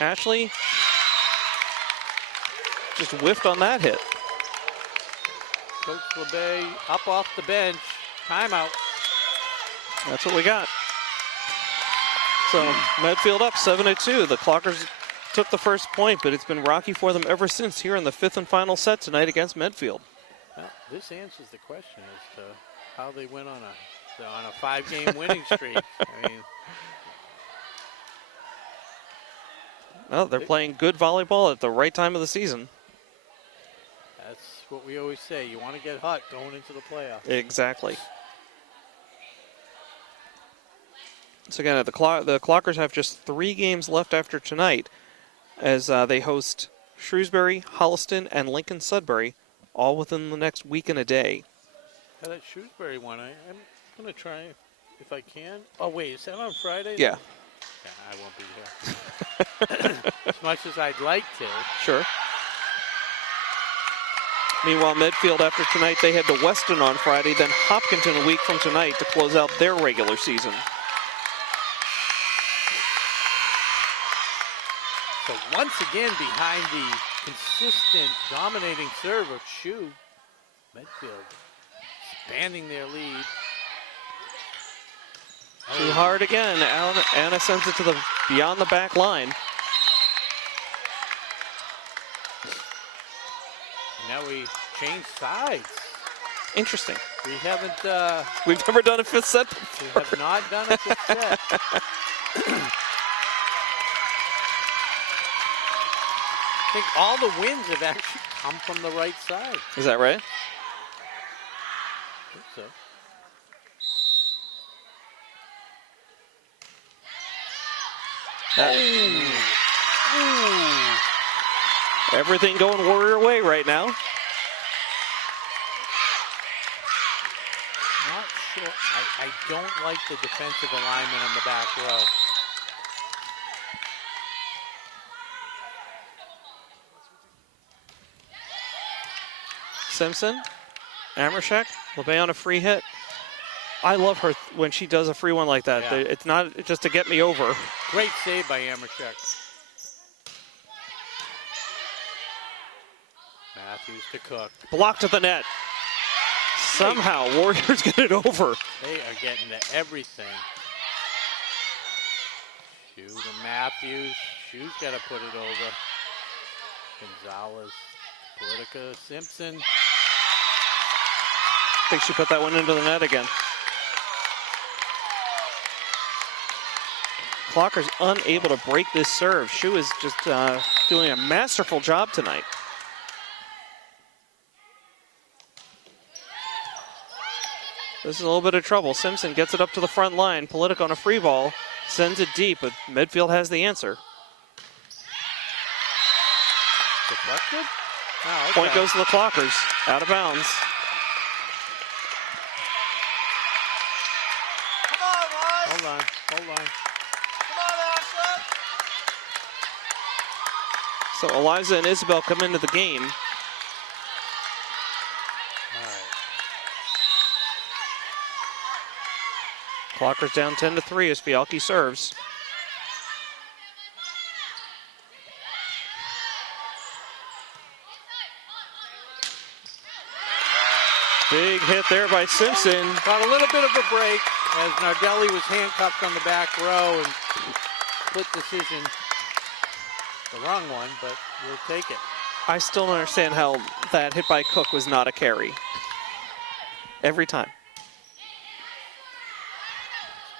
Ashley just whiffed on that hit. Coach LeBay up off the bench. Timeout. That's what we got. So Medfield up 7-2. The Clockers took the first point, but it's been rocky for them ever since here in the fifth and final set tonight against Medfield. Well, this answers the question as to how they went on a 5-game winning streak. I mean, well, they're playing good volleyball at the right time of the season. that's what we always say. You want to get hot going into the playoffs. Exactly. So again, the Clockers have just 3 games left after tonight as they host Shrewsbury, Holliston, and Lincoln Sudbury, all within the next week and a day. Yeah, that Shrewsbury one, I'm going to try if I can. Oh, wait, is that on Friday? Yeah. Yeah, I won't be here. As much as I'd like to. Sure. Meanwhile, Medfield, after tonight, they head to Weston on Friday, then Hopkinton a week from tonight to close out their regular season. So once again, behind the consistent, dominating serve of Shu, Medfield expanding their lead. Too hard again. Anna sends it to the beyond the back line. Now we change sides. Interesting. We haven't. We've never done a fifth set before. We have not done a fifth set. think all the wins have actually come from the right side. Is that right? I think so. Everything going Warrior way right now. Not sure. I don't like the defensive alignment on the back row. Simpson, Amershek, LeBay on a free hit. I love her when she does a free one like that. Yeah. It's not just to get me over. Great save by Amershek. Matthews to Cook. Blocked at the net. Somehow, Warriors get it over. They are getting to everything. Shoe to Matthews. Shoe's got to put it over. Gonzalez, Politica, Simpson. I think she put that one into the net again. Clocker's unable to break this serve. Shu is just doing a masterful job tonight. This is a little bit of trouble. Simpson gets it up to the front line. Politica on a free ball. Sends it deep, but Medfield has the answer. Deflected? Oh, okay. Point goes to the Clockers. Out of bounds. Hold on, hold on. So Eliza and Isabel come into the game. All right. Clockers down 10-3 as Fialki serves. Big hit there by Simpson. Got a little bit of a break as Nardelli was handcuffed on the back row and split decision. The wrong one, but we'll take it. I still don't understand how that hit by Cook was not a carry. Every time.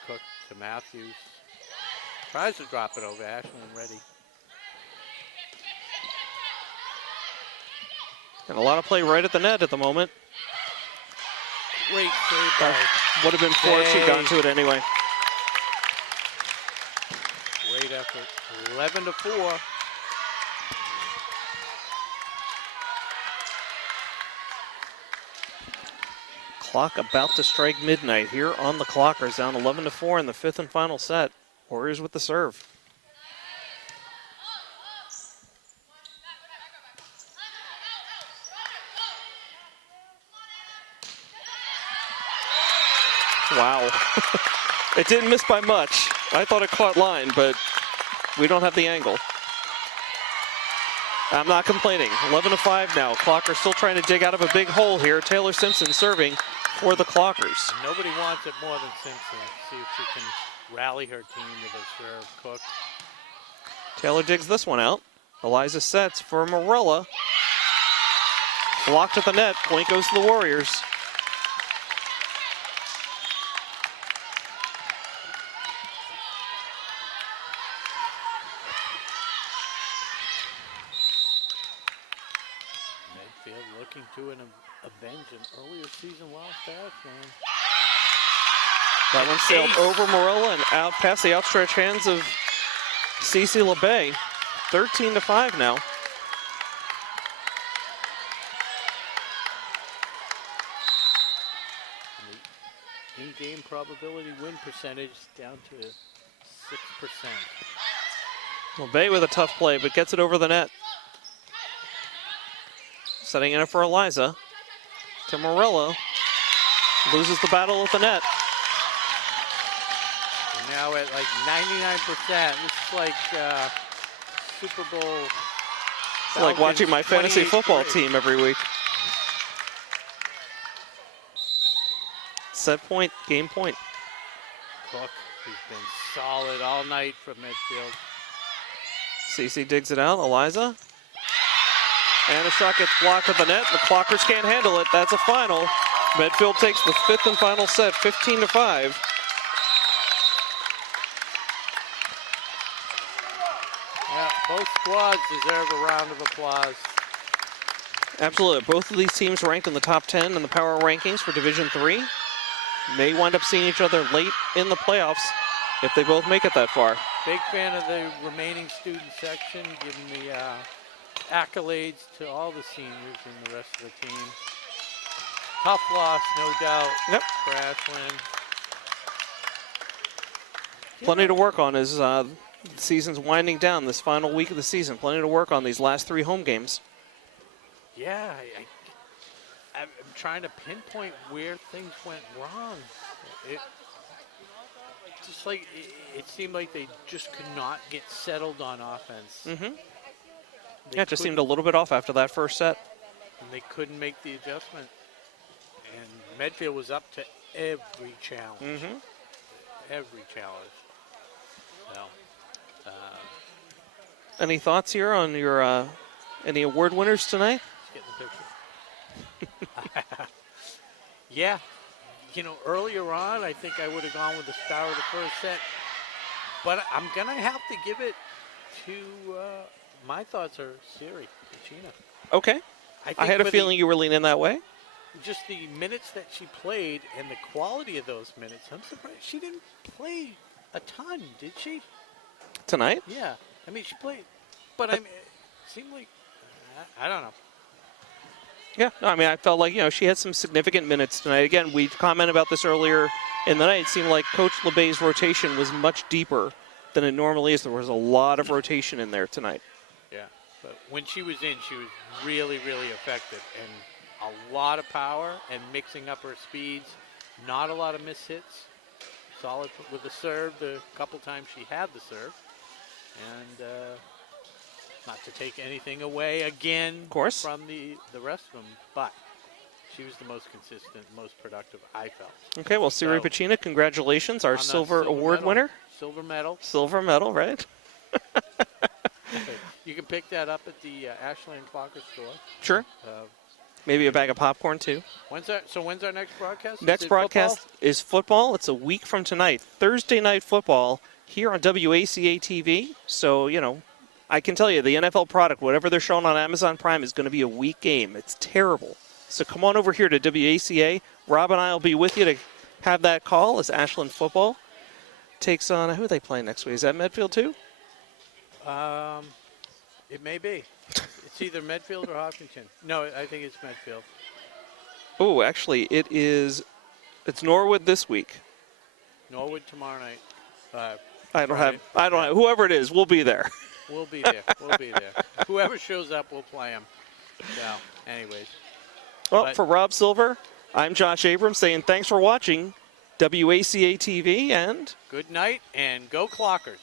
Cook to Matthews. Tries to drop it over. Ashland ready. And a lot of play right at the net at the moment. Great save by Would have been four if she'd gotten to it anyway. Great effort. 11-4. Clock about to strike midnight here on the Clockers, down 11-4 in the fifth and final set. Warriors with the serve. Wow. It didn't miss by much. I thought it caught line, but we don't have the angle. I'm not complaining. 11-5 now. Clockers still trying to dig out of a big hole here. Taylor Simpson serving for the Clockers. Nobody wants it more than Simpson. See if she can rally her team with a serve. Cook. Taylor digs this one out. Eliza sets for Morella. Blocked at the net. Point goes to the Warriors. Medfield looking to avenge an earlier season loss to Ashland. That one sailed over Morella and out past the outstretched hands of Cece LeBay. 13-5 now. The in-game probability win percentage down to 6%. LeBay with a tough play, but gets it over the net. Setting it up for Eliza. To Morella. Loses the battle at the net. We're now at like 99%. This is like Super Bowl. It's like watching my fantasy football team every week. Set point, game point. Cook, who's been solid all night from midfield. Cece digs it out. Eliza. And a shot gets blocked at the net. The Clockers can't handle it. That's a final. Medfield takes the fifth and final set, 15-5. Yeah, Both squads deserve a round of applause. Absolutely. Both of these teams ranked in the top 10 in the power rankings for Division III. May wind up seeing each other late in the playoffs if they both make it that far. Big fan of the remaining student section, giving the accolades to all the seniors and the rest of the team. Tough loss, no doubt, for Ashland. Plenty to work on as the season's winding down, this final week of the season. Plenty to work on these last 3 home games. Yeah, I'm trying to pinpoint where things went wrong. It seemed like they just could not get settled on offense. Yeah, it just seemed a little bit off after that first set. And they couldn't make the adjustment. And Medfield was up to every challenge. Every challenge. Well, any thoughts here on your any award winners tonight? Get in the picture. Yeah. You know, earlier on, I think I would have gone with the star of the first set. But I'm going to have to give it to, my thoughts are Siri Pacina. Okay. I had a feeling you were leaning that way. Just the minutes that she played and the quality of those minutes, I'm surprised she didn't play a ton, did she? Tonight? Yeah. I mean, she played. But it seemed like, I don't know. Yeah, no, I mean, I felt like, she had some significant minutes tonight. Again, we commented about this earlier in the night. It seemed like Coach LeBay's rotation was much deeper than it normally is. There was a lot of rotation in there tonight. Yeah, but when she was in, she was really, really effective. And a lot of power and mixing up her speeds. Not a lot of miss hits. Solid with the serve the couple times she had the serve. And not to take anything away again of course from the rest of them, but she was the most consistent, most productive, I felt. Okay, well, Siri Pacina, congratulations, our silver award winner. Silver medal. Silver medal, right? You can pick that up at the Ashland Clocker store. Sure. Maybe a bag of popcorn, too. When's our next broadcast? Next broadcast is football. It's a week from tonight. Thursday night football here on WACA-TV. So, I can tell you, the NFL product, whatever they're showing on Amazon Prime, is going to be a weak game. It's terrible. So come on over here to WACA. Rob and I will be with you to have that call as Ashland football takes on, who are they playing next week? Is that Medfield too? It may be. It's either Medfield or Hopkinton. No, I think it's Medfield. Oh, actually, it's Norwood this week. Norwood tomorrow night. I don't have, whoever it is, we'll be there. We'll be there. Whoever shows up, we'll play them. So, anyways. Well, for Rob Silver, I'm Josh Abrams saying thanks for watching WACA-TV and good night and go Clockers.